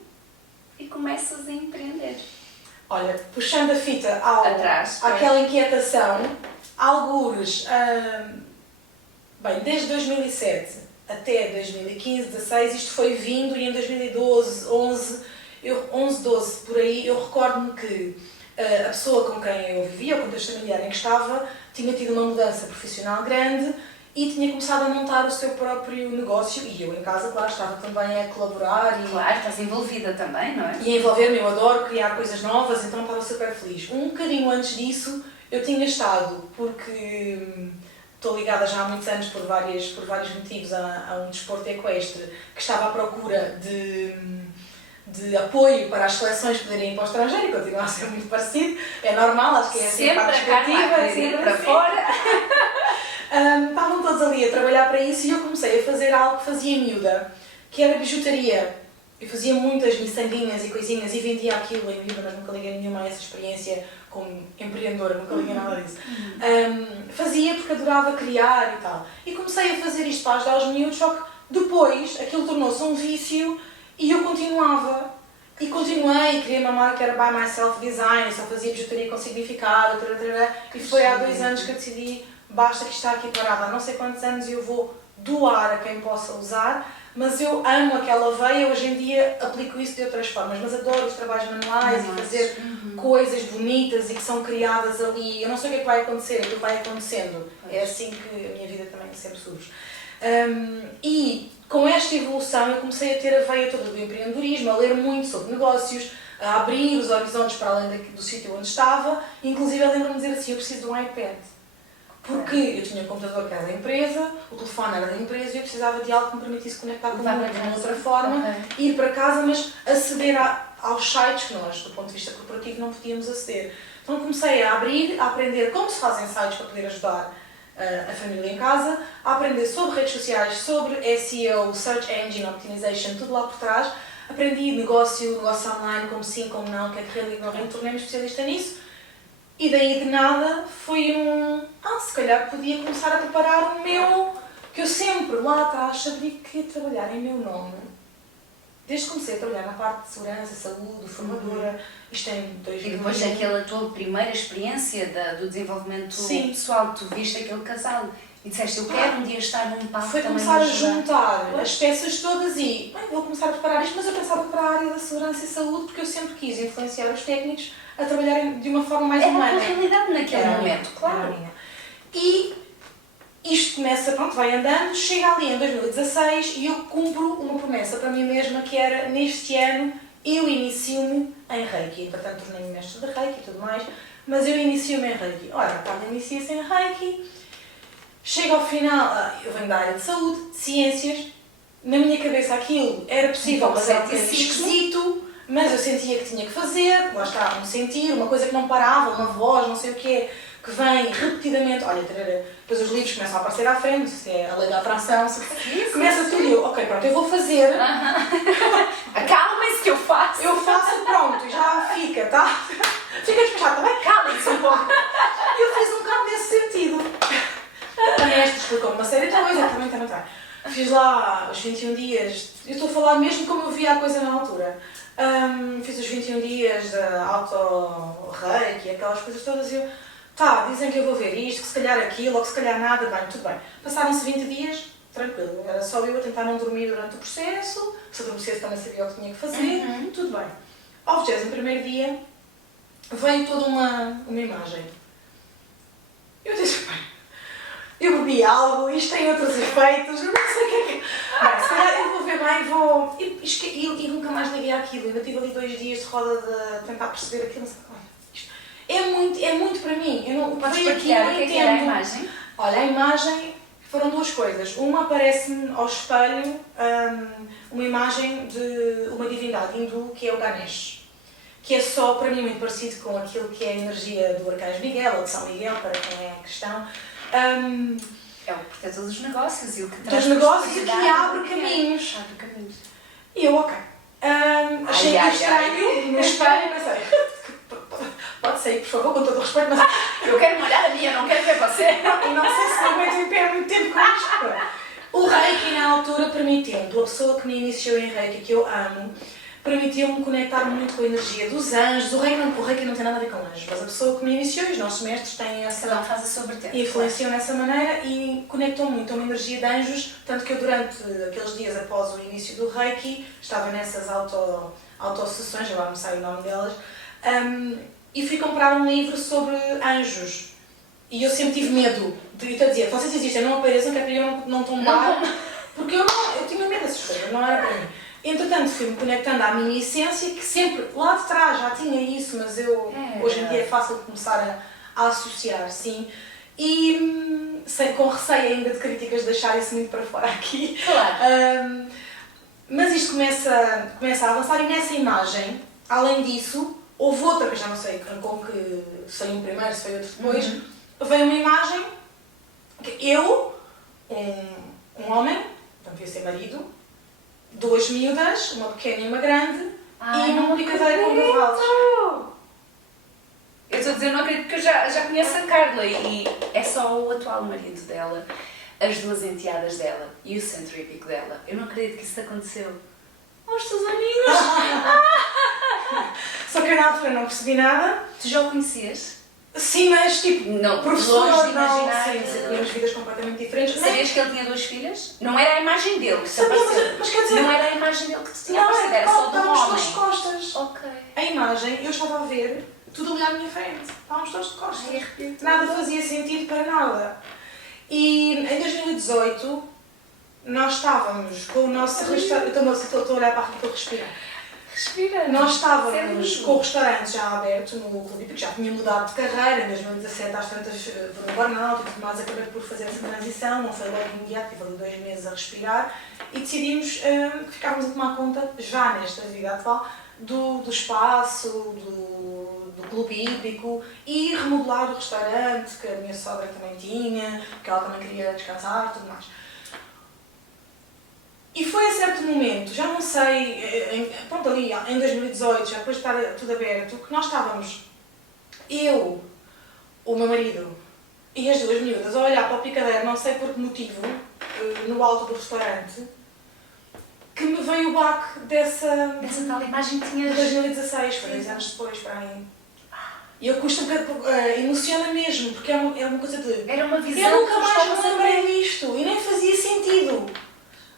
e começas a empreender? Olha, puxando a fita Atrás, àquela inquietação, algures, bem, desde 2007 até 2015, 16, isto foi vindo e em 2012, 11, 12, por aí, eu recordo-me que a pessoa com quem eu vivia, o contexto familiar em que estava, tinha tido uma mudança profissional grande e tinha começado a montar o seu próprio negócio e eu em casa, claro, estava também a colaborar. Claro, estás envolvida também, não é? E a envolver-me, eu adoro criar coisas novas, então estava super feliz. Um bocadinho antes disso, eu tinha estado, porque estou ligada já há muitos anos por vários motivos a um desporto equestre, que estava à procura de apoio para as seleções poderem ir para o estrangeiro e continua a ser muito parecido. É normal, acho que é assim a parte desportiva. Sempre para fora. Estavam todos ali a trabalhar para isso e eu comecei a fazer algo que fazia miúda, que era bijutaria. Eu fazia muitas miçanguinhas e coisinhas e vendia aquilo em miúda, mas nunca liguei nenhuma a essa experiência como empreendedora, nunca liguei nada disso. Fazia porque adorava criar e tal. E comecei a fazer isto para ajudar os miúdos, só que depois aquilo tornou-se um vício e eu continuava. E continuei, criei uma marca que era By Myself Design, só fazia bijutaria com significado, e foi há 2 anos que eu decidi, basta que está aqui parada há não sei quantos anos e eu vou doar a quem possa usar, mas eu amo aquela veia, hoje em dia aplico isso de outras formas, mas adoro os trabalhos manuais e fazer coisas bonitas e que são criadas ali. Eu não sei o que é que vai acontecer, aquilo vai acontecendo. É assim que a minha vida também sempre surge. E com esta evolução eu comecei a ter a veia toda do empreendedorismo, a ler muito sobre negócios, a abrir os horizontes para além do sítio onde estava, inclusive eu lembro-me de dizer assim, eu preciso de um iPad. Porque eu tinha um computador que era da empresa, o telefone era da empresa e eu precisava de algo que me permitisse conectar com o mundo de uma outra forma, ir para casa, mas aceder aos sites que nós, do ponto de vista corporativo, não podíamos aceder. Então comecei a abrir, a aprender como se fazem sites para poder ajudar a família em casa, a aprender sobre redes sociais, sobre SEO, Search Engine Optimization, tudo lá por trás. Aprendi negócio online, como sim, como não, o que é que rende, não rende, tornei-me especialista nisso. E daí de nada foi se calhar podia começar a preparar o meu, que eu sempre lá atrás sabia que ia trabalhar em meu nome. Desde que comecei a trabalhar na parte de segurança, saúde, formadora, isto em 2000. E depois daquela tua primeira experiência do desenvolvimento pessoal, tu viste aquele casal e disseste, eu quero um dia estar num palco. Foi começar a juntar as peças todas e, vou começar a preparar isto, mas eu pensava para a área da segurança e saúde porque eu sempre quis influenciar os técnicos a trabalharem de uma forma mais humana. Era a realidade naquele momento, claro. E isto começa, vai andando, chega ali em 2016 e eu cumpro uma promessa para mim mesma que era, neste ano, eu inicio-me em Reiki. Entretanto, tornei-me mestre de Reiki e tudo mais, mas eu inicio-me em Reiki. Ora, a Carla inicia-se em Reiki, Chega ao final, eu venho da área de saúde, de ciências, na minha cabeça aquilo era possível, mas era um bocadinho esquisito, mas eu sentia que tinha que fazer, lá está, um sentir, uma coisa que não parava, uma voz, não sei o quê, que vem repetidamente, olha, depois os livros começam a aparecer à frente, se é a lei da atração, começa tudo e eu, ok, pronto, eu vou fazer. Acalmem-se que eu faço. Eu faço, pronto, e já fica, tá? Fica despejado, tá bem? Calem-se um pouco. Eu fiz um bocado nesse sentido. A mestre explicou uma série de coisas, também. Fiz lá os 21 dias, eu estou a falar mesmo como eu via a coisa na altura. Fiz os 21 dias de auto-reiki, aquelas coisas todas e eu, dizem que eu vou ver isto, que se calhar aquilo, ou que se calhar nada, bem, tudo bem. Passaram-se 20 dias, tranquilo, era só eu a tentar não dormir durante o processo, se adormecesse também sabia o que tinha que fazer, tudo bem. Ao 21º dia, veio toda uma imagem. Eu disse, bem, eu bebi algo, isto tem outros efeitos, eu não sei o que é que... Bem, se calhar eu vou ver bem, e nunca mais liguei àquilo, ainda tive ali 2 dias de roda de tentar perceber aquilo, não sei como é muito para mim. Eu não podes partilhar o que é que era a imagem? Olha, a imagem foram 2 coisas. Uma aparece-me ao espelho uma imagem de uma divindade hindu que é o Ganesh, que é só para mim muito parecido com aquilo que é a energia do Arcanjo Miguel ou de São Miguel, para quem é cristão. É o protetor dos negócios e o que traz dos negócios e que abre caminhos. E eu, ok. Achei estranho no espelho, pensei, pode sair, por favor, com todo o respeito, mas eu quero molhar a minha, não quero ver você. E não sei se não aguento em pé muito tempo com isto. O Reiki, na altura, permitiu-me, a pessoa que me iniciou em Reiki, que eu amo, permitiu-me conectar muito com a energia dos anjos. O Reiki não tem nada a ver com anjos, mas a pessoa que me iniciou e os nossos mestres têm essa faz a sua vertente, influenciou nessa maneira e conectou muito a uma energia de anjos, tanto que eu durante aqueles dias após o início do Reiki, estava nessas autossessões, agora não sei o nome delas, e fui comprar um livro sobre anjos. E eu sempre tive medo de dizer, vocês existem, não apareçam, que é para eu não tombar, porque eu tinha medo dessas coisas, não era para mim. Entretanto, fui-me conectando à minha essência, que sempre lá de trás já tinha isso, mas hoje em dia é fácil de começar a associar, sim. E com receio ainda de críticas de deixar isso muito para fora aqui. Claro. Mas isto começa a avançar e nessa imagem, além disso, houve outra, que eu já não sei como que saiu um primeiro, se foi outro depois, veio uma imagem que eu, um homem, portanto devia ser marido, 2 miúdas, uma pequena e uma grande, e uma picadeira com cavalos. Eu estou a dizer, não acredito, que eu já conheço a Carla e é só o atual marido dela, as 2 enteadas dela e o centro hípico dela. Eu não acredito que isso aconteceu. Os teus amigos! Só que eu na altura não percebi nada. Tu já o conhecias? Sim, mas tipo, não, professor, longe de não, imaginar. sim, tínhamos vidas completamente diferentes. Sabias que ele tinha 2 filhas? Não era a imagem dele que te sabia, apareceu. mas quer dizer... Não era a imagem dele que te tinha aparecido, era só do estávamos homem. todos de costas. Ok. A imagem, eu estava a ver tudo ali à minha frente. Estávamos todos de costas. Ai, nada fazia sentido para nada. E em 2018, nós estávamos com o nosso restaurante... Estou a olhar para aqui para respirar. Respira. Nós estávamos com o restaurante já aberto no Clube, porque já tinha mudado de carreira, em 2017 às tantas no burnout e tudo mais, acabei por fazer essa transição, não foi logo imediato, tive ali 2 meses a respirar e decidimos que ficávamos a tomar conta, já nesta vida atual, do espaço, do clube hípico e remodelar o restaurante, que a minha sogra também tinha, que ela também queria descansar e tudo mais. E foi a certo momento, já não sei, pronto, ali em 2018, já depois de estar tudo aberto, que nós estávamos, eu, o meu marido e as 2 miúdas, a olhar para o picadeiro, não sei por que motivo, no alto do restaurante, que me veio o baque dessa tal imagem que tinhas... de 2016, foi 2 anos depois, para aí. E eu emociona mesmo, porque é uma coisa de... Era uma visão. Eu nunca mais me lembrei disto e nem fazia sentido.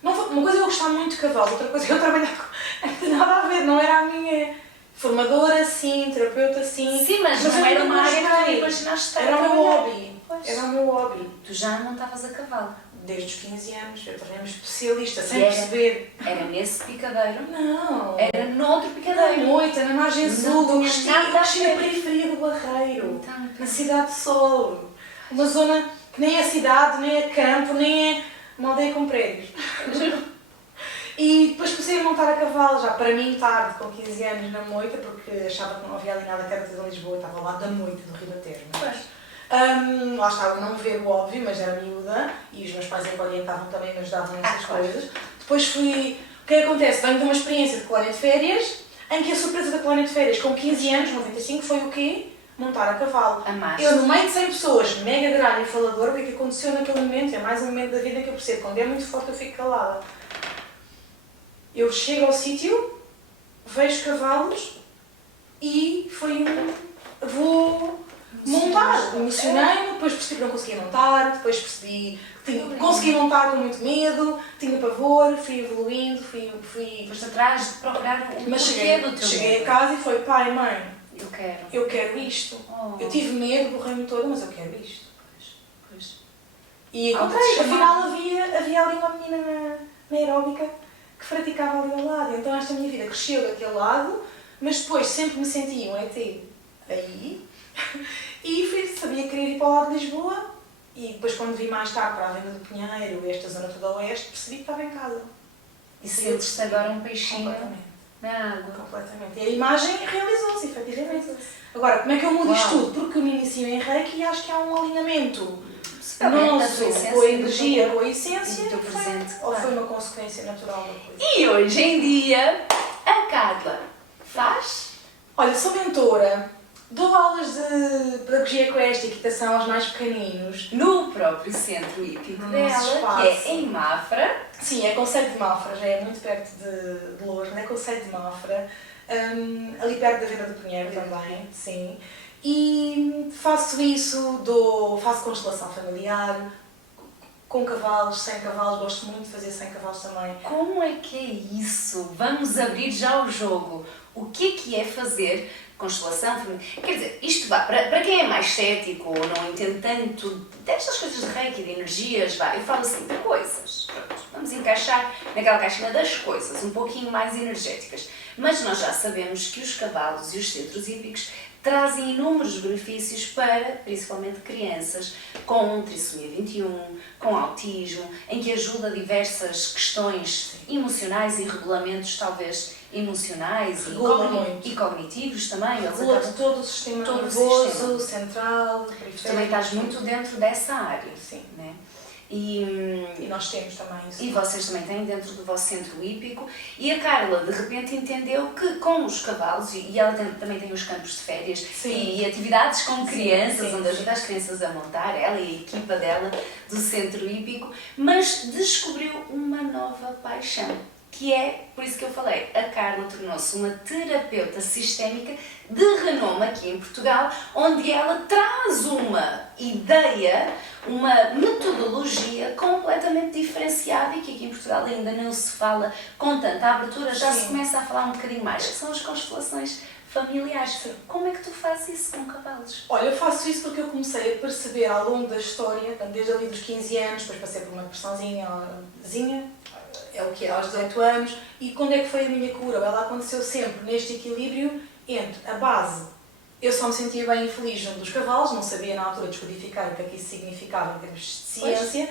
Não, uma coisa é eu gostar muito de cavalos, outra coisa é eu trabalhar com... Não tem nada a ver, não era a minha formadora, sim, terapeuta, sim. Sim, mas não era uma área que tu imaginaste estar Era o meu hobby. Pois. Era o meu hobby. Tu já não estavas a cavalo. Desde os 15 anos, eu tornei-me especialista, sem perceber. Era nesse picadeiro? Não. Era noutro picadeiro. Na Moita, na Margem Azul, eu cresci na periferia do Barreiro, Então, na Cidade de Sol. Uma zona que nem é cidade, nem é campo, nem é uma aldeia com prédios. E depois comecei a montar a cavalo, já para mim tarde, com 15 anos na moita, porque achava que não havia ali nada que era de Lisboa, estava ao lado da moita, do Ribatejo. Lá estava a não ver o óbvio, mas era miúda, e os meus pais em que orientavam também me ajudavam nessas coisas. Depois fui... O que é que acontece? Venho de uma experiência de colónia de férias, em que a surpresa da colónia de férias com 15 anos, 95, foi o quê? Montar a cavalo. Amaste. Eu, no meio de 100 pessoas, mega gralha e faladora, o que é que aconteceu naquele momento? É mais um momento da vida que eu percebo. Quando é muito forte, eu fico calada. Eu chego ao sítio, vejo cavalos e foi vou montar. Emocionei-me, depois percebi que não conseguia montar, depois percebi que consegui montar com muito medo, tinha pavor, fui evoluindo, fui... Foste atrás de procurar o Mas porquê do teu cheguei medo. a casa e foi, pai, mãe, Eu quero. eu quero isto. Oh. Eu tive medo, borrei-me toda, mas eu quero isto. Pois. E encontrei, afinal havia ali uma menina na aeróbica que praticava ali ao lado. Então esta minha vida cresceu daquele lado, mas depois sempre me senti um ET aí. E sabia que queria ir para o lado de Lisboa. E depois quando vi mais tarde para a Venda do Pinheiro, esta zona toda oeste, percebi que estava em casa. E sentes-te agora um peixinho Completamente. na água. Completamente. E a imagem realizou-se, efetivamente. Agora, como é que eu mudo isto tudo? Porque eu me inicio em Reiki e acho que há um alinhamento nosso com a energia, com a essência, do teu presente, ou claro. foi uma consequência natural da coisa? E hoje em dia, a Carla faz? Olha, sou mentora, dou aulas de pedagogia equestre e equitação aos mais pequeninos. No próprio centro hípico No dela, nosso que espaço. é em Mafra. Sim, é Concelho de Mafra, já é muito perto de Lourdes, é Concelho de Mafra, ali perto da Venda do Pinheiro também, sim. E faço isso, faço constelação familiar, com cavalos, sem cavalos, gosto muito de fazer sem cavalos também. Como é que é isso? Vamos abrir já o jogo. O que é fazer constelação feminina? Quer dizer, isto vá, para quem é mais cético ou não entende tanto destas coisas de reiki, de energias, vá, eu falo assim, de coisas. Pronto, vamos encaixar naquela caixinha das coisas, um pouquinho mais energéticas. Mas nós já sabemos que os cavalos e os centros hípicos trazem inúmeros benefícios para, principalmente, crianças com trissomia 21, com autismo, em que ajuda diversas questões emocionais e regulamentos, talvez, emocionais e cognitivos também. Regula todo o sistema nervoso, central, periférico. Também estás muito dentro dessa área. Sim. Né? E nós temos também isso. E vocês também têm dentro do vosso centro hípico. E a Carla, de repente, entendeu que com os cavalos, e ela também tem os campos de férias e atividades com crianças, onde ajuda as crianças a montar, ela e a equipa dela do centro hípico, mas descobriu uma nova paixão, que é, por isso que eu falei, a Carla tornou-se uma terapeuta sistémica de renome aqui em Portugal, onde ela traz uma ideia, uma metodologia completamente diferenciada e que aqui em Portugal ainda não se fala com tanta abertura, já se começa a falar um bocadinho mais, que são as constelações familiares. Como é que tu fazes isso com cavalos? Olha, eu faço isso porque eu comecei a perceber ao longo da história, desde ali dos 15 anos, depois passei por uma depressãozinha, é o que é, aos 18 anos, e quando é que foi a minha cura? Ela aconteceu sempre neste equilíbrio entre a base. Eu só me sentia bem infeliz junto dos cavalos, não sabia na altura descodificar o que é que isso significava em termos de ciência,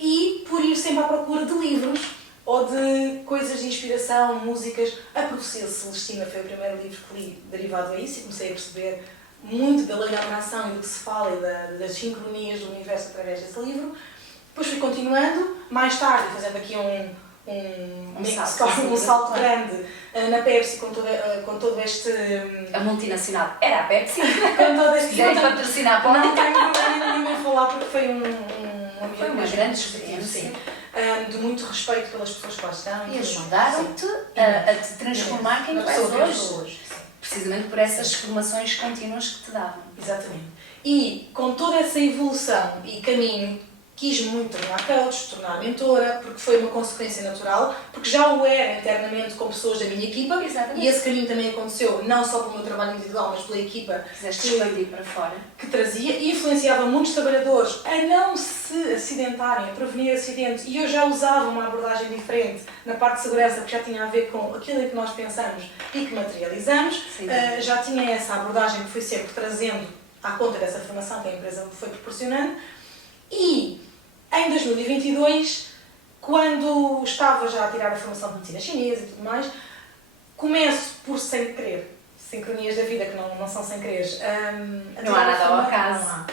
e por ir sempre à procura de livros ou de coisas de inspiração, músicas. A Profecia Celestina foi o primeiro livro que li derivado a isso e comecei a perceber muito da lei da atração e do que se fala e das sincronias do universo através desse livro. Depois fui continuando, mais tarde fazendo aqui um salto grande na Pepsi com todo este... A multinacional era a Pepsi? Com todo este... Se quiserem patrocinar, podem. Não tenho problema nenhum em falar porque foi uma grande experiência. De muito respeito pelas pessoas que lá estão. E ajudaram-te a te transformar quem tu és hoje. Precisamente por essas formações contínuas que te davam. Exatamente. E com toda essa evolução e caminho, quis muito tornar coach, tornar mentora, porque foi uma consequência natural, porque já o era internamente com pessoas da minha equipa. Exatamente. E esse caminho também aconteceu, não só pelo meu trabalho individual, mas pela equipa Quiseste expandir para fora. Que trazia e influenciava muitos trabalhadores a não se acidentarem, a prevenir acidentes. E eu já usava uma abordagem diferente na parte de segurança, que já tinha a ver com aquilo em que nós pensamos e que materializamos. Já tinha essa abordagem que fui sempre trazendo à conta dessa formação que a empresa me foi proporcionando. E em 2022, quando estava já a tirar a formação de medicina chinesa e tudo mais, começo por sem querer, sincronias da vida que não são sem querer. Não há nada ao acaso.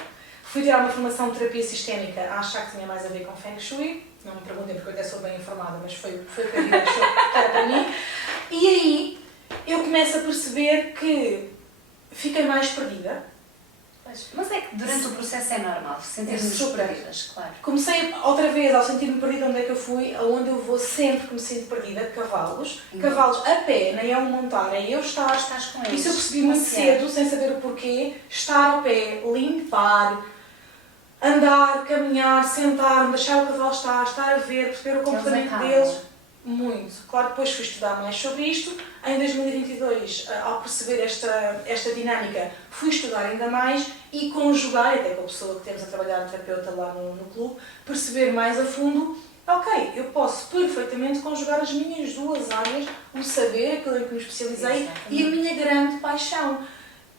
Fui tirar uma formação de terapia sistémica a achar que tinha mais a ver com Feng Shui. Não me perguntem porque eu até sou bem informada, mas foi o que a vida achou que era para mim. E aí eu começo a perceber que fiquei mais perdida. Mas é que durante o processo é normal sentir-nos perdidas, claro. Comecei outra vez, ao sentir-me perdida, onde é que eu fui, aonde eu vou sempre que me sinto perdida, cavalos. Cavalos a pé, nem é um montar, é eu estar. Estás com eles. Isso eu percebi muito cedo, sem saber o porquê. Estar ao pé, limpar, andar, caminhar, sentar, deixar o cavalo estar a ver, perceber o comportamento deles. Muito. Claro, depois fui estudar mais sobre isto. Em 2022, ao perceber esta dinâmica, fui estudar ainda mais e conjugar, até com a pessoa que temos a trabalhar, a terapeuta lá no clube, perceber mais a fundo, ok, eu posso perfeitamente conjugar as minhas duas áreas, o saber, aquilo em que me especializei, e a minha grande paixão.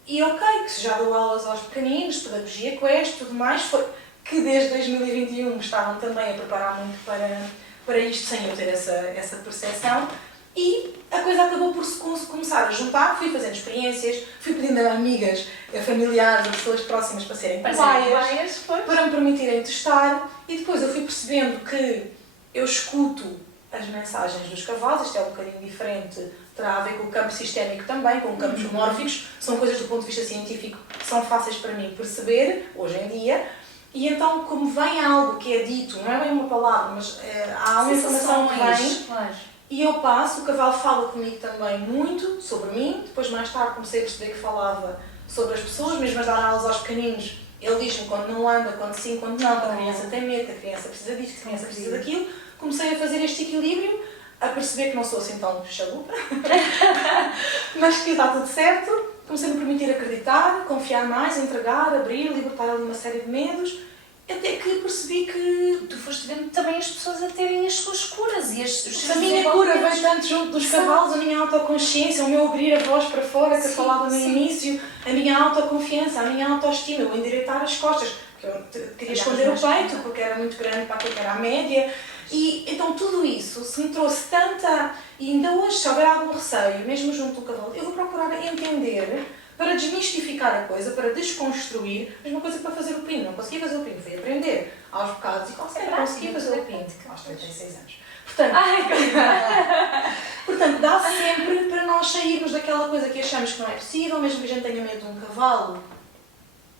E ok, que já dou aulas aos pequeninos, pedagogia quest, tudo mais, foi que desde 2021 me estavam também a preparar muito para isto, sem eu ter essa percepção, e a coisa acabou por se começar a juntar. Fui fazendo experiências, fui pedindo a amigas, a familiares, a pessoas próximas para serem cobaias, para me permitirem testar, e depois eu fui percebendo que eu escuto as mensagens dos cavalos. Isto é um bocadinho diferente, terá a ver com o campo sistémico também, com campos mórficos, são coisas do ponto de vista científico que são fáceis para mim perceber, hoje em dia. E então, como vem algo que é dito, não é bem uma palavra, mas há uma informação que vem, claro. E eu passo, o cavalo fala comigo também muito sobre mim. Depois, mais tarde, comecei a perceber que falava sobre as pessoas, mesmo a dar aulas aos pequeninos. Ele diz-me quando não anda, quando sim, quando não, que a criança tem medo, que a criança precisa disto, que a criança precisa daquilo. Comecei a fazer este equilíbrio, a perceber que não sou assim tão chalupa, mas que está tudo certo. Comecei a me permitir acreditar, confiar mais, entregar, abrir, libertar ali uma série de medos, até que percebi que tu foste vendo também as pessoas a terem as suas curas e os seus a minha cura veio tanto junto dos cavalos, a minha autoconsciência, o meu abrir a voz para fora, que eu falava no início, a minha autoconfiança, a minha autoestima, o endireitar as costas, porque eu queria esconder o peito, porque era muito grande para aquilo que era a média. E então tudo isso se me trouxe tanta, e ainda hoje, se houver algum receio, mesmo junto do cavalo, eu vou procurar entender, para desmistificar a coisa, para desconstruir, a mesma coisa para fazer o pino. Não conseguia fazer o pino, fui aprender aos bocados e consegui fazer o pino aos 36 anos. Portanto, dá sempre para nós sairmos daquela coisa que achamos que não é possível, mesmo que a gente tenha medo de um cavalo.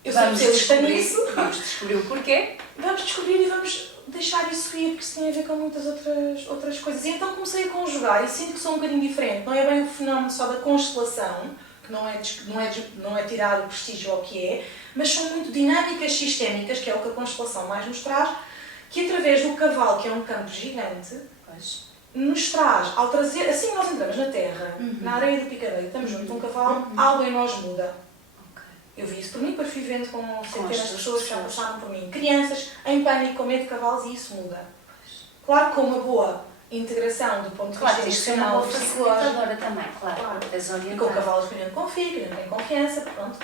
Eu sou especialista nisso. Vamos descobrir o porquê. Vamos descobrir e vamos deixar isso ir, porque isso tem a ver com muitas outras coisas. E então comecei a conjugar e sinto que sou um bocadinho diferente. Não é bem o fenómeno só da constelação, que não é tirar o prestígio ao que é, mas são muito dinâmicas sistémicas, que é o que a constelação mais nos traz, que através do cavalo, que é um campo gigante, nos traz, ao trazer, assim nós entramos na terra, na areia do picadeiro, estamos junto de um cavalo, algo em nós muda. Eu vi isso por mim, depois fui vendo com centenas de pessoas que já passaram por mim. Crianças em pânico, com medo de cavalos, e isso muda. Claro que com uma boa integração do ponto de vista emocional e psicológico. Também, claro. E com cavalos que a gente confia, que a gente tem confiança, pronto,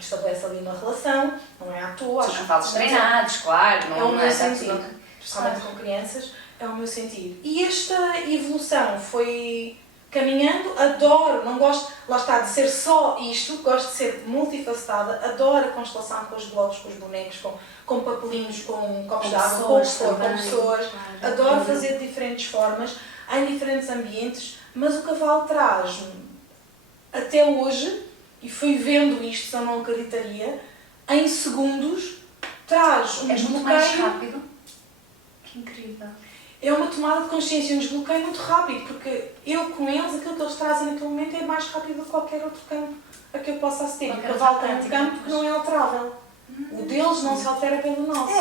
estabelece ali uma relação, não é à toa. São cavalos treinados, claro. É o meu sentido, principalmente com crianças, é o meu sentido. E esta evolução foi caminhando, adoro, não gosto, lá está, de ser só isto, gosto de ser multifacetada, adoro a constelação com os blocos, com os bonecos, com papelinhos, com copos de água, com pessoas, adoro fazer de diferentes formas, em diferentes ambientes, mas o cavalo traz-me, até hoje, e fui vendo isto, se eu não acreditaria, em segundos, traz um desbloqueio. Muito mais rápido. Que incrível. É uma tomada de consciência, um desbloqueio muito rápido, porque eu com eles, aquilo que eles trazem naquele momento é mais rápido do que qualquer outro campo a que eu possa aceder. O cavalo tem um campo que não é alterável. O deles não se altera pelo nosso.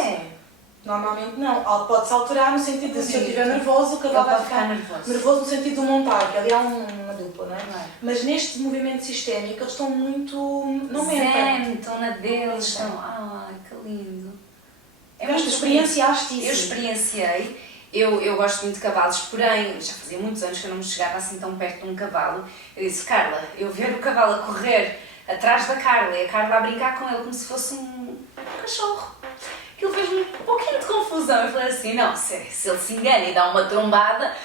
Normalmente não. Pode-se alterar no sentido de se eu estiver nervoso, o cavalo vai ficar nervoso no sentido de montar, que ali há uma dupla, não é? Mas neste movimento sistémico eles estão muito... não mentem. Estão na deles, estão... Ai, que lindo. Experienciaste isso? Eu experienciei. Eu gosto muito de cavalos, porém, já fazia muitos anos que eu não me chegava assim tão perto de um cavalo. Eu disse, Carla, eu ver o cavalo a correr atrás da Carla e a Carla a brincar com ele como se fosse um cachorro. aquilo fez-me um pouquinho de confusão. Eu falei assim, não, se ele se engana e dá uma trombada,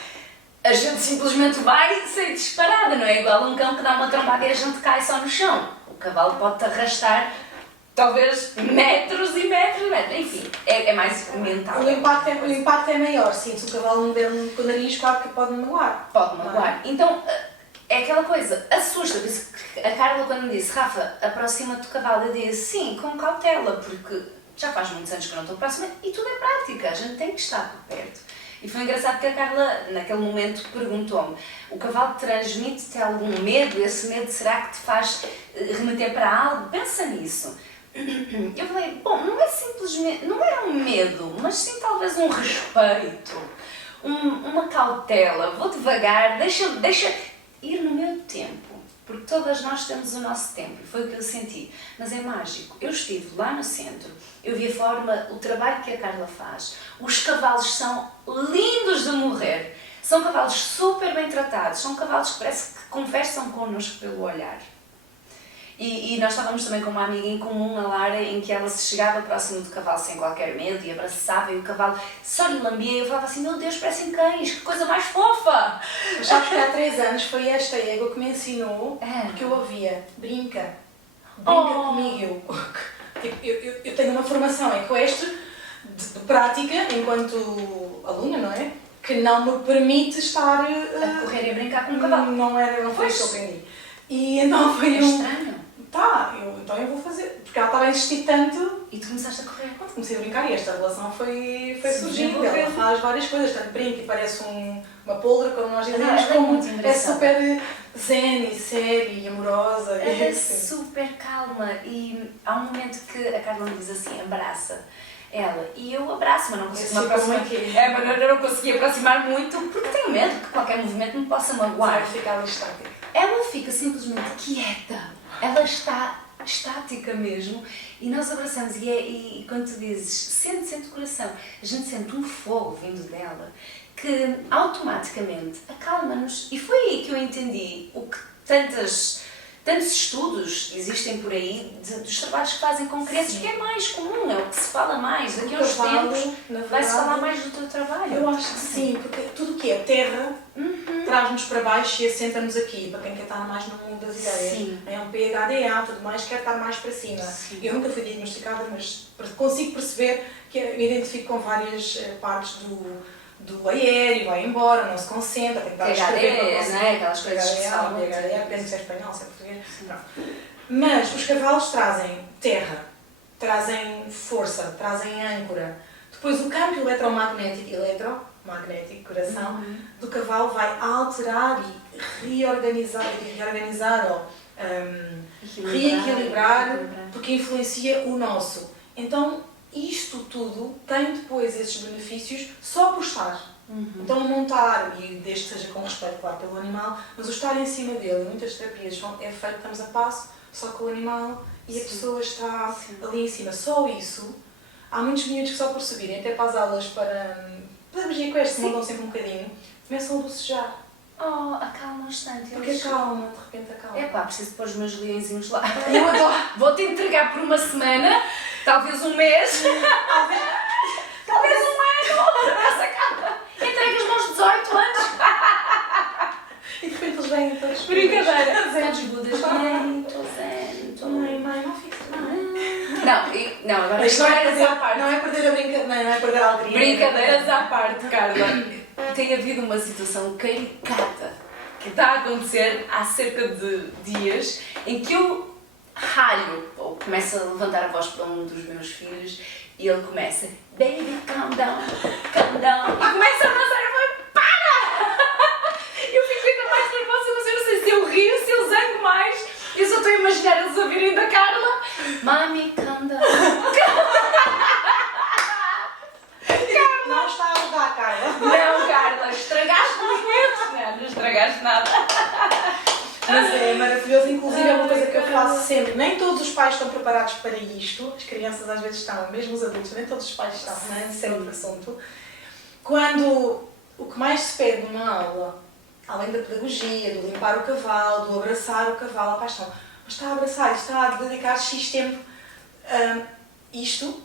a gente simplesmente vai sair disparada, não é igual a um cão que dá uma trombada e a gente cai só no chão. O cavalo pode-te arrastar talvez metros e metros e metros, enfim, é mais mental. O impacto é maior, sim, se o cavalo me der com o nariz, claro que pode me magoar. Pode magoar. Então, é aquela coisa, assusta. Por isso que a Carla, quando me disse, Rafa, aproxima-te do cavalo, eu disse, sim, com cautela, porque já faz muitos anos que eu não estou próxima e tudo é prática, a gente tem que estar por perto. E foi engraçado que a Carla, naquele momento, perguntou-me, o cavalo transmite-te algum medo? Esse medo será que te faz remeter para algo? Pensa nisso. Eu falei, bom, não é simplesmente, não é um medo, mas sim talvez um respeito, uma cautela, vou devagar, deixa ir no meu tempo, porque todas nós temos o nosso tempo, foi o que eu senti, mas é mágico. Eu estive lá no centro, eu vi a forma, o trabalho que a Carla faz, os cavalos são lindos de morrer, são cavalos super bem tratados, são cavalos que parece que conversam connosco pelo olhar. E nós estávamos também com uma amiga em comum, a Lara, em que ela se chegava próximo do cavalo sem qualquer medo e abraçava e o cavalo só lhe lambia e eu falava assim, meu Deus, parecem cães, que coisa mais fofa! Mas sabes que há 3 anos foi esta égua que me ensinou, porque eu ouvia, brinca comigo. Eu tenho uma formação equestre de prática, enquanto aluna, não é? Que não me permite estar a correr e a brincar com o cavalo. Não foi isso que eu aprendi. E então foi estranho. Então eu vou fazer, porque ela estava a insistir tanto. E tu começaste a correr? Quando comecei a brincar e esta relação foi surgindo, ela faz várias coisas, tanto brinca e parece uma pólvora, como nós dizemos, como é super zen e séria e amorosa. Ela é super calma e há um momento que a Carla me diz assim, abraça ela, e eu abraço, mas não consigo me aproximar. Mas eu não consegui aproximar muito porque tenho medo que qualquer movimento me possa magoar. Ficar estática. Ela fica simplesmente quieta, ela está estática mesmo e nós abraçamos e quando tu dizes sente o coração, a gente sente um fogo vindo dela que automaticamente acalma-nos e foi aí que eu entendi o que tantos estudos existem por aí dos trabalhos que fazem com crianças, que é mais comum, é o que se fala mais, daqui a uns tempos vai-se falar mais do teu trabalho. Eu acho que sim, porque tudo o que é terra traz-nos para baixo e assenta-nos aqui, para quem quer estar mais no mundo das ideias. Sim. É um PHDA, tudo mais, quer estar mais para cima. Sim. Eu nunca fui diagnosticada, mas consigo perceber que me identifico com várias partes do aéreo, vai embora, não se concentra, tem que estar a escrever. Não é? Aquelas coisas que se falam. Depende se é espanhol, se é português. Mas os cavalos trazem terra, trazem força, trazem âncora. Depois o campo eletromagnético, coração, do cavalo vai alterar e reorganizar ou reequilibrar, porque influencia o nosso. Então, isto tudo tem depois esses benefícios só por estar. Então, montar, e desde que seja com respeito, claro, pelo animal, mas o estar em cima dele, muitas terapias é feito, estamos a passo, só com o animal e a pessoa está ali em cima. Só isso, há muitos miúdos que só por subirem, até para as aulas para pedagogia equestre, mudam sempre um bocadinho, começam a bocejar. Oh, acalma um instante. Porque acalma, de repente acalma. É pá, preciso pôr os meus leõezinhos lá. Eu adoro. Vou-te entregar por uma semana, talvez um mês, talvez um ano, essa cara. Entregas-me aos 18 anos. E de repente eles vêm todos. Brincadeira. Todos budas. Mãe, não fiques Não, agora brincadeiras à parte. Não é perder a brincadeira, não é perder a alegria. Brincadeiras à parte, Carla. Tem havido uma situação caricata que está a acontecer há cerca de dias em que eu ralho, ou começo a levantar a voz para um dos meus filhos e ele começa baby, calm down, e começa a dançar e eu falo, para! Eu fico ainda mais nervosa, mas eu não sei se eu rio, se eu zango mais, eu só estou a imaginar eles a virem da Carla, mami, calm down. Não está a mudar, Carla. Não, Carla, estragaste os momentos. Não estragaste nada. Mas é maravilhoso, inclusive é uma coisa que eu faço sempre. Nem todos os pais estão preparados para isto, as crianças às vezes estão, mesmo os adultos, nem todos os pais estão, não é? Sempre o assunto. Quando o que mais se pede numa aula, além da pedagogia, do limpar o cavalo, do abraçar o cavalo, a paixão, mas está a abraçar, está a dedicar X tempo a isto,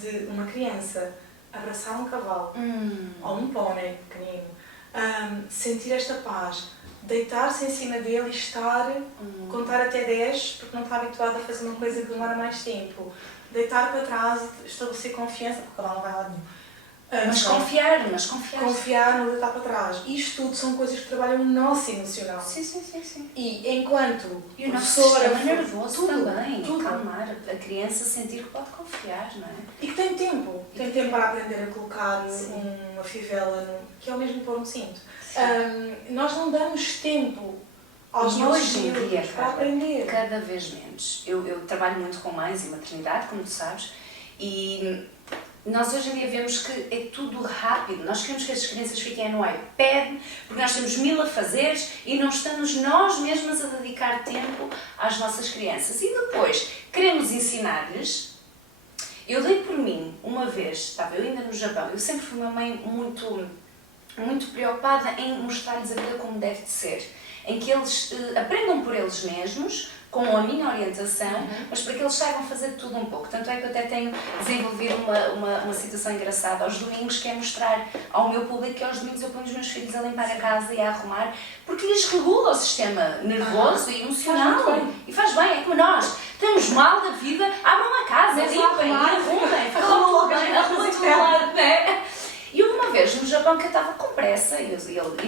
de uma criança abraçar um cavalo ou um pônei pequenino, sentir esta paz, deitar-se em cima dele e estar, contar até 10, porque não está habituado a fazer uma coisa que demora mais tempo, deitar para trás e estabelecer confiança, porque o cavalo não vai lá nenhum. Mas confiar. Confiar no deitar para trás. Isto tudo são coisas que trabalham o nosso emocional. Sim. E enquanto E o nosso professora, sistema nervoso também. tudo. Calmar a criança, sentir que pode confiar, não é? E que tem tempo. Tem tempo para aprender a colocar uma fivela, que é o mesmo pôr um cinto. Nós não damos tempo aos nossos filhos para aprender. Cada vez menos. Eu trabalho muito com mães e maternidade, como tu sabes, e nós hoje em dia vemos que é tudo rápido. Nós queremos que as crianças fiquem no iPad, porque nós temos 1000 afazeres e não estamos nós mesmas a dedicar tempo às nossas crianças. E depois queremos ensinar-lhes. Eu dei por mim, uma vez, estava eu ainda no Japão, eu sempre fui uma mãe muito preocupada em mostrar-lhes a vida como deve de ser, em que eles aprendam por eles mesmos, com a minha orientação, mas para que eles saibam fazer tudo um pouco. Tanto é que eu até tenho desenvolvido uma situação engraçada aos domingos, que é mostrar ao meu público que aos domingos eu ponho os meus filhos a limpar a casa e a arrumar, porque lhes regula o sistema nervoso e emocional. E faz bem, é como nós. Estamos mal da vida, abram a casa, limpem, arrumem, arrumem tudo lá, né? E houve uma vez no Japão que eu estava com pressa, e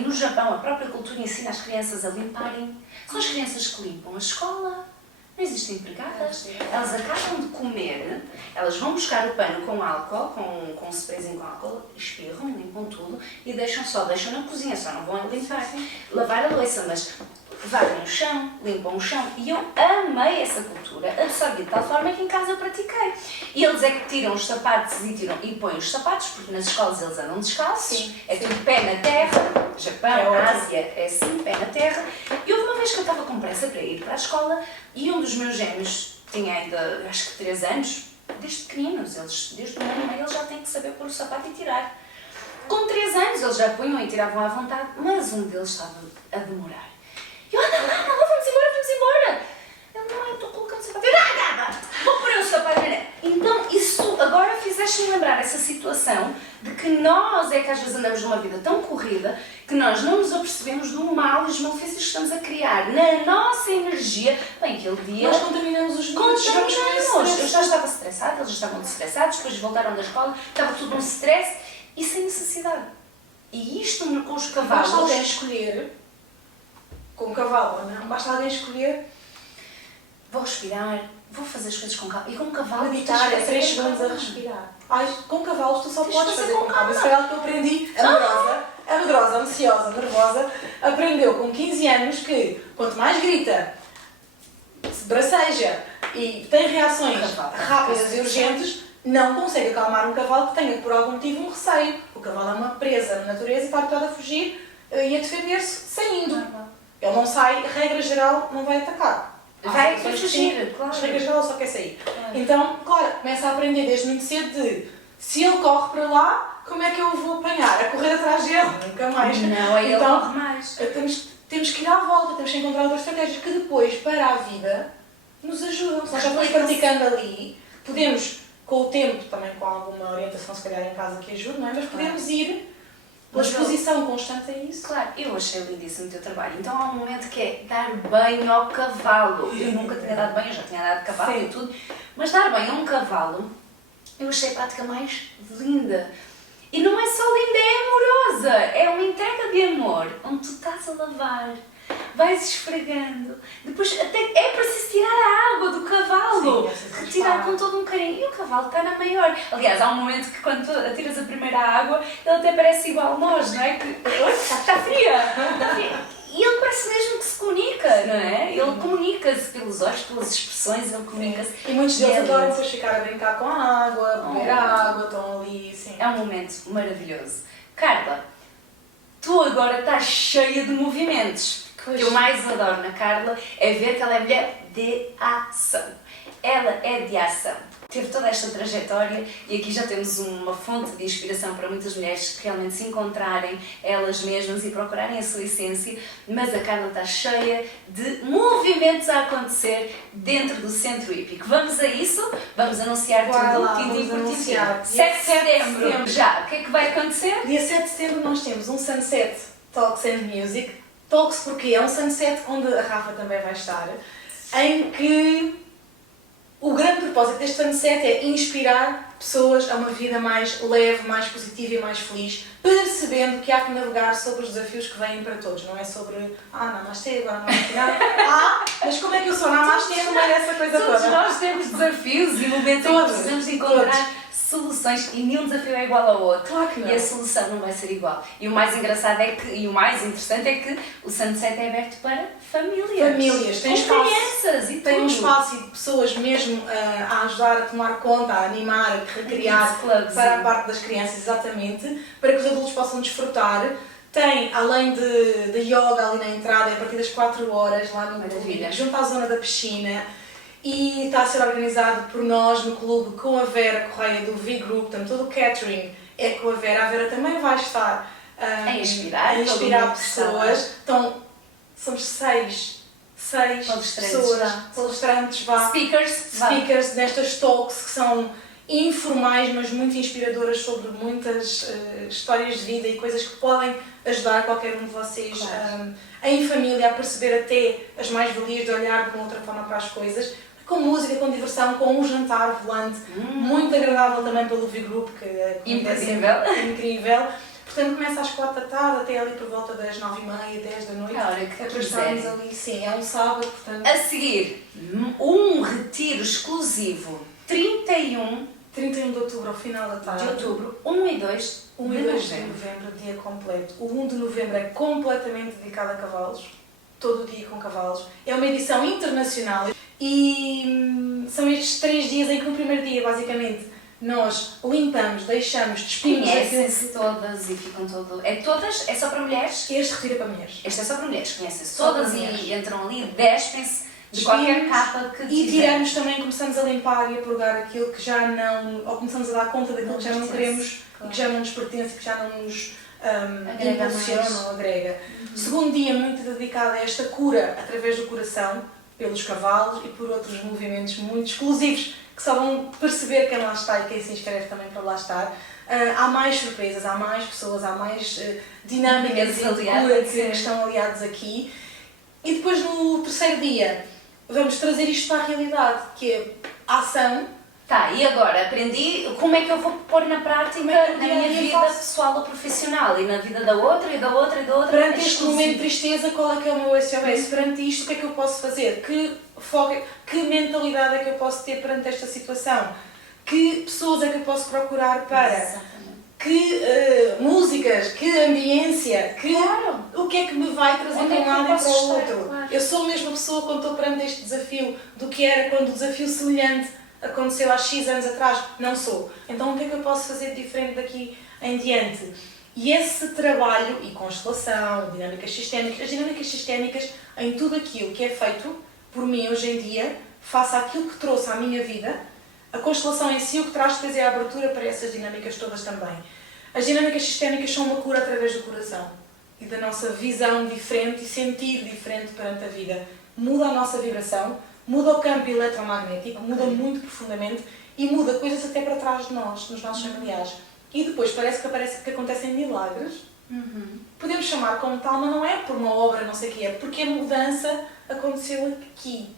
no Japão a própria cultura ensina as crianças a limparem. São as crianças que limpam a escola, não existem empregadas. Elas acabam de comer, elas vão buscar o pano com álcool, com um sprayzinho com álcool, espirram, limpam tudo e deixam na cozinha, só não vão limpar. Lavar a louça, mas varrem o chão, limpam o chão. E eu amei essa cultura, absorvi de tal forma que em casa eu pratiquei. E eles é que tiram os sapatos e põem os sapatos, porque nas escolas eles andam descalços, é tudo pé na terra. Japão, Ásia, é assim, pé na terra. E houve uma vez que eu estava com pressa para ir para a escola e um dos meus gêmeos tinha ainda, acho que 3 anos, desde pequeninos, desde 1 ano e meio eles já têm que saber pôr o sapato e tirar. Com 3 anos eles já punham e tiravam à vontade, mas um deles estava a demorar. E eu, não, vamos embora. Ele, não, eu estou colocando o sapato. Eu, nada, vou pôr o sapato. Então, isso agora fizeste-me lembrar essa situação de que nós é que às vezes andamos numa vida tão corrida que nós não nos apercebemos do mal e os malefícios que estamos a criar na nossa energia. Bem, aquele dia... Nós contaminamos os miúdos. Eu já estava estressada, eles já estavam estressados, depois voltaram da escola, estava tudo um stress e sem necessidade. E isto com os cavalos... Basta alguém escolher, com o cavalo, não? Basta alguém escolher... Vou respirar, vou fazer as coisas com calma. E com o cavalo... Meditar é 3 segundos a respirar. Com cavalos tu só podes fazer com calma. Isso foi algo que eu aprendi. A medrosa, ansiosa, nervosa, aprendeu com 15 anos que quanto mais grita, se braceja e tem reações rápidas e urgentes, não consegue acalmar um cavalo que tenha por algum motivo um receio. O cavalo é uma presa na natureza e está habituado a fugir e a defender-se saindo. Ele não sai, regra geral, não vai atacar. Vai fugir, claro. As regras geral só quer sair. Então, claro, começa a aprender desde muito cedo de se ele corre para lá, como é que eu vou apanhar? A correr atrás dele? Nunca mais. Não, aí então, ele corre mais. Temos que ir à volta, temos que encontrar outras estratégias que depois, para a vida, nos ajudam. Se nós já vamos praticando ali, podemos, com o tempo, também com alguma orientação, se calhar em casa que ajude, não é? Mas podemos ir pela exposição constante a isso. Claro, eu achei lindíssimo o teu trabalho. Então há um momento que é dar banho ao cavalo. Eu nunca tinha dado banho, eu já tinha dado cavalo e tudo, mas dar banho a um cavalo, eu achei a prática mais linda. E não é só linda, é amorosa. É uma entrega de amor, onde tu estás a lavar, vais esfregando. Depois até é preciso tirar a água do cavalo. Sim, retirar com todo um carinho. E o cavalo está na maior. Aliás, há um momento que quando tu atiras a primeira água, ele até parece igual a nós, não é? Que está fria. Está fria. E ele parece mesmo que se comunica, não é? Ele comunica-se pelos olhos, pelas expressões, ele comunica-se. E muitos deles adoram depois ficar a brincar com a água, beber água, estão ali, sim. É um momento maravilhoso. Carla, tu agora estás cheia de movimentos. O que eu mais adoro na Carla é ver que ela é mulher de ação. Ela é de ação. teve toda esta trajetória e aqui já temos uma fonte de inspiração para muitas mulheres que realmente se encontrarem elas mesmas e procurarem a sua essência, mas a Carla está cheia de movimentos a acontecer dentro do Centro Hípico. Vamos a isso? Vamos anunciar tudo, tintim. 7 de setembro. Já, o que é que vai acontecer? Dia 7 de setembro nós temos um Sunset Talks and Music. Talks porque é um sunset onde a Rafa também vai estar, em que o grande propósito deste sunset é inspirar pessoas a uma vida mais leve, mais positiva e mais feliz, percebendo que há que navegar sobre os desafios que vêm para todos. Não é sobre, namastê, agora não é nada. Mas como é que eu sou namastê no meio dessa coisa toda? Todos nós temos desafios e momentos em que precisamos de encontrar soluções e nenhum desafio é igual ao outro. Claro que não. E a solução não vai ser igual. E o mais engraçado é que, e o mais interessante é que o Sunset é aberto para famílias. Famílias, tem com espaço, crianças e tem tudo. um espaço e pessoas mesmo a ajudar a tomar conta, a animar, a recriar para a parte das crianças, exatamente, para que os adultos possam desfrutar. Tem, além de yoga ali na entrada, a partir das 4 horas, lá no clube, junto à zona da piscina. E está a ser organizado por nós no clube com a Vera Correia do V-Group, portanto todo o catering é com a Vera. A Vera também vai estar a inspirar pessoas. Então, somos seis pessoas, palestrantes, speakers nestas talks que são informais, mas muito inspiradoras sobre muitas histórias de vida e coisas que podem ajudar qualquer um de vocês em família a perceber até as mais-valias de olhar de uma outra forma para as coisas, com música, com diversão, com um jantar volante, muito agradável também pelo V-Group, que é incrível. Portanto, começa às 4 da tarde, até ali por volta das 9h30, 10 da noite. A hora que para estarmos ali, sim, é um sábado, portanto... A seguir, um retiro exclusivo, 31 de outubro, ao final da tarde. De outubro, 1 e 2 de novembro, dia completo. O 1 de novembro é completamente dedicado a cavalos, todo o dia com cavalos. É uma edição internacional e são estes 3 dias em que no primeiro dia, basicamente, nós limpamos, deixamos, despimos... Conhecem-se todas e ficam todas... É só para mulheres? Este retiro é para mulheres. Este é só para mulheres, conhecem-se todas e entram ali, despem-se de qualquer capa que e tiramos também, começamos a limpar e a purgar aquilo que já não... Ou começamos a dar conta daquilo que já não queremos, e que já não nos pertence, que já não nos impulsiona ou agrega. Segundo dia muito dedicado a esta cura através do coração, pelos cavalos e por outros movimentos muito exclusivos que só vão perceber quem lá está e quem se inscreve também para lá estar. Há mais surpresas, há mais pessoas, há mais dinâmicas de cura que estão aliados aqui. E depois no terceiro dia vamos trazer isto para a realidade, que é a ação. Tá, e agora aprendi como é que eu vou pôr na prática na minha vida pessoal ou profissional e na vida da outra e da outra e da outra. Perante este momento de tristeza, qual é que é o meu SOS? Perante isto, o que é que eu posso fazer? Que foco, que mentalidade é que eu posso ter perante esta situação? Que pessoas é que eu posso procurar para? Exatamente. Que músicas, que ambiência, o que é que me vai trazer de um lado e para o outro? Claro. Eu sou a mesma pessoa quando estou perante este desafio do que era quando o desafio semelhante aconteceu há X anos atrás. Não sou. Então o que é que eu posso fazer de diferente daqui em diante? E esse trabalho, e constelação, dinâmicas sistémicas, as dinâmicas sistémicas em tudo aquilo que é feito por mim hoje em dia, face àquilo que trouxe à minha vida, a constelação em si o que traz depois é a abertura para essas dinâmicas todas também. As dinâmicas sistémicas são uma cura através do coração e da nossa visão diferente e sentir diferente perante a vida. Muda a nossa vibração, muda o campo eletromagnético, muda muito profundamente e muda coisas até para trás de nós, nos nossos familiares. E depois parece que acontecem milagres. Podemos chamar como tal, mas não é por uma obra, não sei o que é, porque a mudança aconteceu aqui.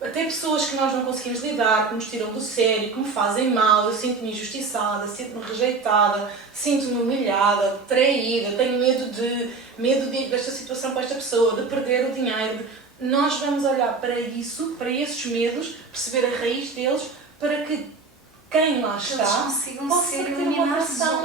Até pessoas que nós não conseguimos lidar, que nos tiram do sério, que me fazem mal, eu sinto-me injustiçada, sinto-me rejeitada, sinto-me humilhada, traída, tenho medo desta situação com esta pessoa, de perder o dinheiro. Nós vamos olhar para isso, para esses medos, perceber a raiz deles, para que quem lá está possa ter uma relação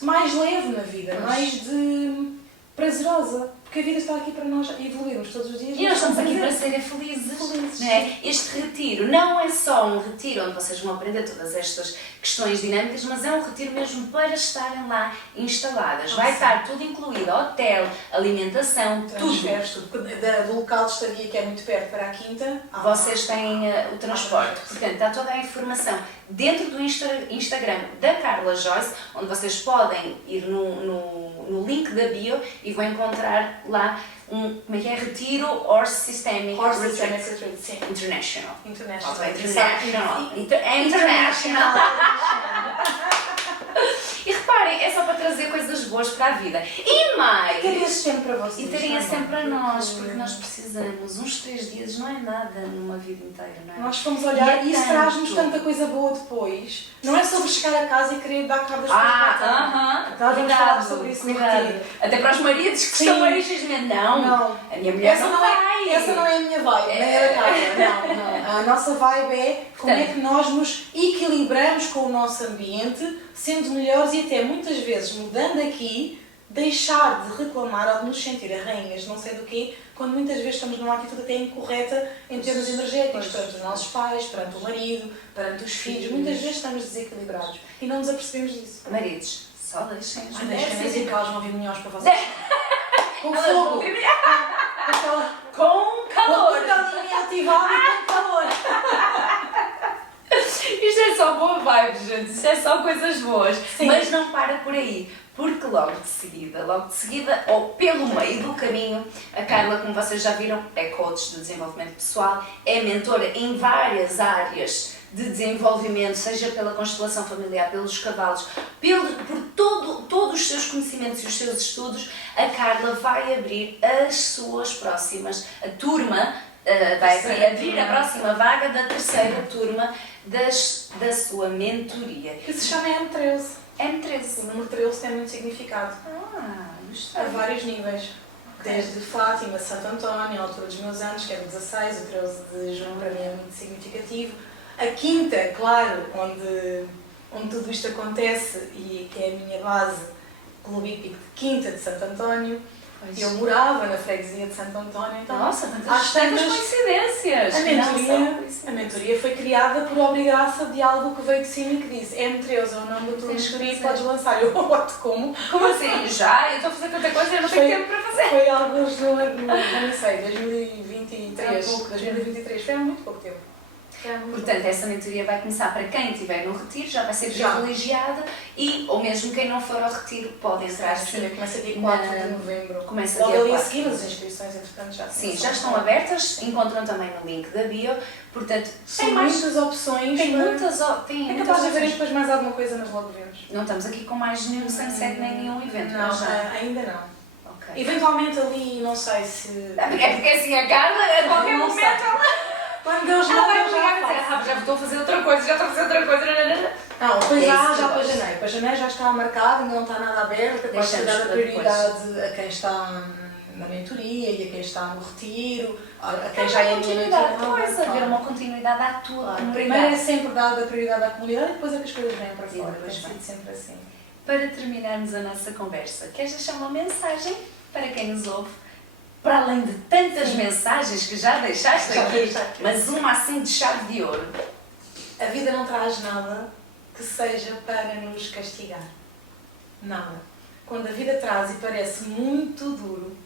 mais leve na vida, mais de... para prazerosa. Porque a vida está aqui para nós evoluirmos todos os dias. E nós estamos aqui para prazer. serem felizes. Não é? Este retiro não é só um retiro onde vocês vão aprender todas estas questões dinâmicas, mas é um retiro mesmo para estarem lá instaladas. Vai estar tudo incluído, hotel, alimentação, Transferes, tudo. do local de estadia, que é muito perto, para a quinta. Vocês têm o transporte. Portanto, está toda a informação dentro do Instagram da Carla Joyce, onde vocês podem ir no link da bio e vão encontrar lá como é que é? Retiro Horse Systemic Retreat. Sim. International. International. International. E reparem, é só para trazer coisas boas para a vida. E mais! E terem esse tempo para vocês. E terem esse tempo para nós, porque nós precisamos. Uns 3 dias não é nada numa vida inteira, não é? Nós fomos olhar e isso tanto. traz-nos tanta coisa boa depois. Não é sobre chegar a casa e querer dar cabo das coisas. Nós vamos falar sobre isso no retiro. Até para os maridos que Sim. estão mariscamente. Não. A minha mulher Essa não vai. Essa não é a minha vibe, nem é da Carla. Não. A nossa vibe é como é que nós nos equilibramos com o nosso ambiente, sendo melhores e até muitas vezes mudando aqui, deixar de reclamar ou de nos sentir a rainhas não sei do quê, quando muitas vezes estamos numa atitude até incorreta em termos energéticos, perante os nossos pais, perante o marido, perante os filhos. Muitas vezes estamos desequilibrados e não nos apercebemos disso. Maridos, só deixem as Deixem mulheres dizer que elas vão vir melhores para vocês. Com Elas fogo. vão vir- Com com calor. calor. Ativado e com calor. Isto é só boa vibe, gente. Isto é só coisas boas. Sim. Mas não para por aí. Porque logo de seguida, ou pelo meio do caminho, a Carla, como vocês já viram, é coach de desenvolvimento pessoal, é mentora em várias áreas de desenvolvimento, seja pela constelação familiar, pelos cavalos, por todos os seus conhecimentos e os seus estudos. A Carla vai abrir as suas próximas, a turma, vai abrir a próxima vaga da 3ª turma da sua mentoria. Que se chama M13. M13. O número 13 tem muito significado. Gostei. A vários níveis. Desde Fátima, Santo António, a altura dos meus anos, que era 16, o 13 de junho para mim é muito significativo. A quinta, claro, onde tudo isto acontece e que é a minha base, Clube Hípico de Quinta de Santo António. Pois. Eu morava na freguesia de Santo António. Então, Nossa, às tantas tantas, coincidências! a mentoria foi criada por obrigaça de algo que veio de cima e que disse M13 é o nome da tua mentoria e podes lançar. Eu, como? Como assim? Já? Eu estou a fazer tanta coisa e eu não tenho tempo para fazer. Foi alguns já não sei, 2023. Há pouco 2023, foi há muito pouco tempo. Portanto, essa mentoria vai começar para quem estiver no retiro, já vai ser Já. privilegiada, ou mesmo quem não for ao retiro pode entrar sim. Começa dia 4 de novembro. Começa Logo dia ali a 4. seguir as inscrições, entretanto já Sim, já estão abertas, encontram também no link da bio, portanto, Tem muitas opções. Tem para- muitas É capaz de haver depois mais alguma coisa, mas logo vemos. Não estamos aqui com mais nenhum sunset nem nenhum evento, Não, mas já. ainda não. Ok. Eventualmente ali, não sei se... É porque assim a Carla, a qualquer Não momento, sei. Quando Deus ela vai manda, ligar e dizer, já já estou a fazer outra coisa, já estou a fazer outra coisa. Não, depois É já isso que eu para gosto. janeiro. Para janeiro já está marcado, ainda não está nada aberto, é para Deixamos dar a para prioridade a quem está na mentoria e a quem está no retiro, a quem já é minha continuidade, mentora. pois, haver uma continuidade à tua Claro. comunidade. Primeiro é sempre dada a prioridade à comunidade e depois é que as coisas vêm para E fora. depois Tem vem. sido sempre assim. Para terminarmos a nossa conversa, queres deixar uma mensagem para quem nos ouve? Para além de tantas mensagens que já deixaste Já aqui, deixei aqui. mas uma assim de chave de ouro. A vida não traz nada que seja para nos castigar. Nada. Quando a vida traz e parece muito duro,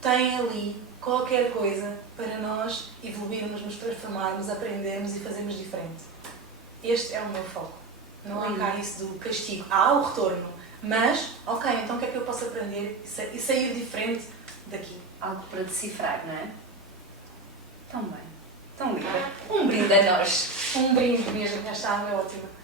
tem ali qualquer coisa para nós evoluirmos, nos transformarmos, aprendermos e fazermos diferente. Este é o meu foco. Não há cá isso do castigo. Há o retorno. Mas, ok, então o que é que eu posso aprender e sair diferente daqui? Algo para decifrar, não é? Tão bem, tão linda. Um brinde a nós. Um brinde mesmo, esta água é ótima.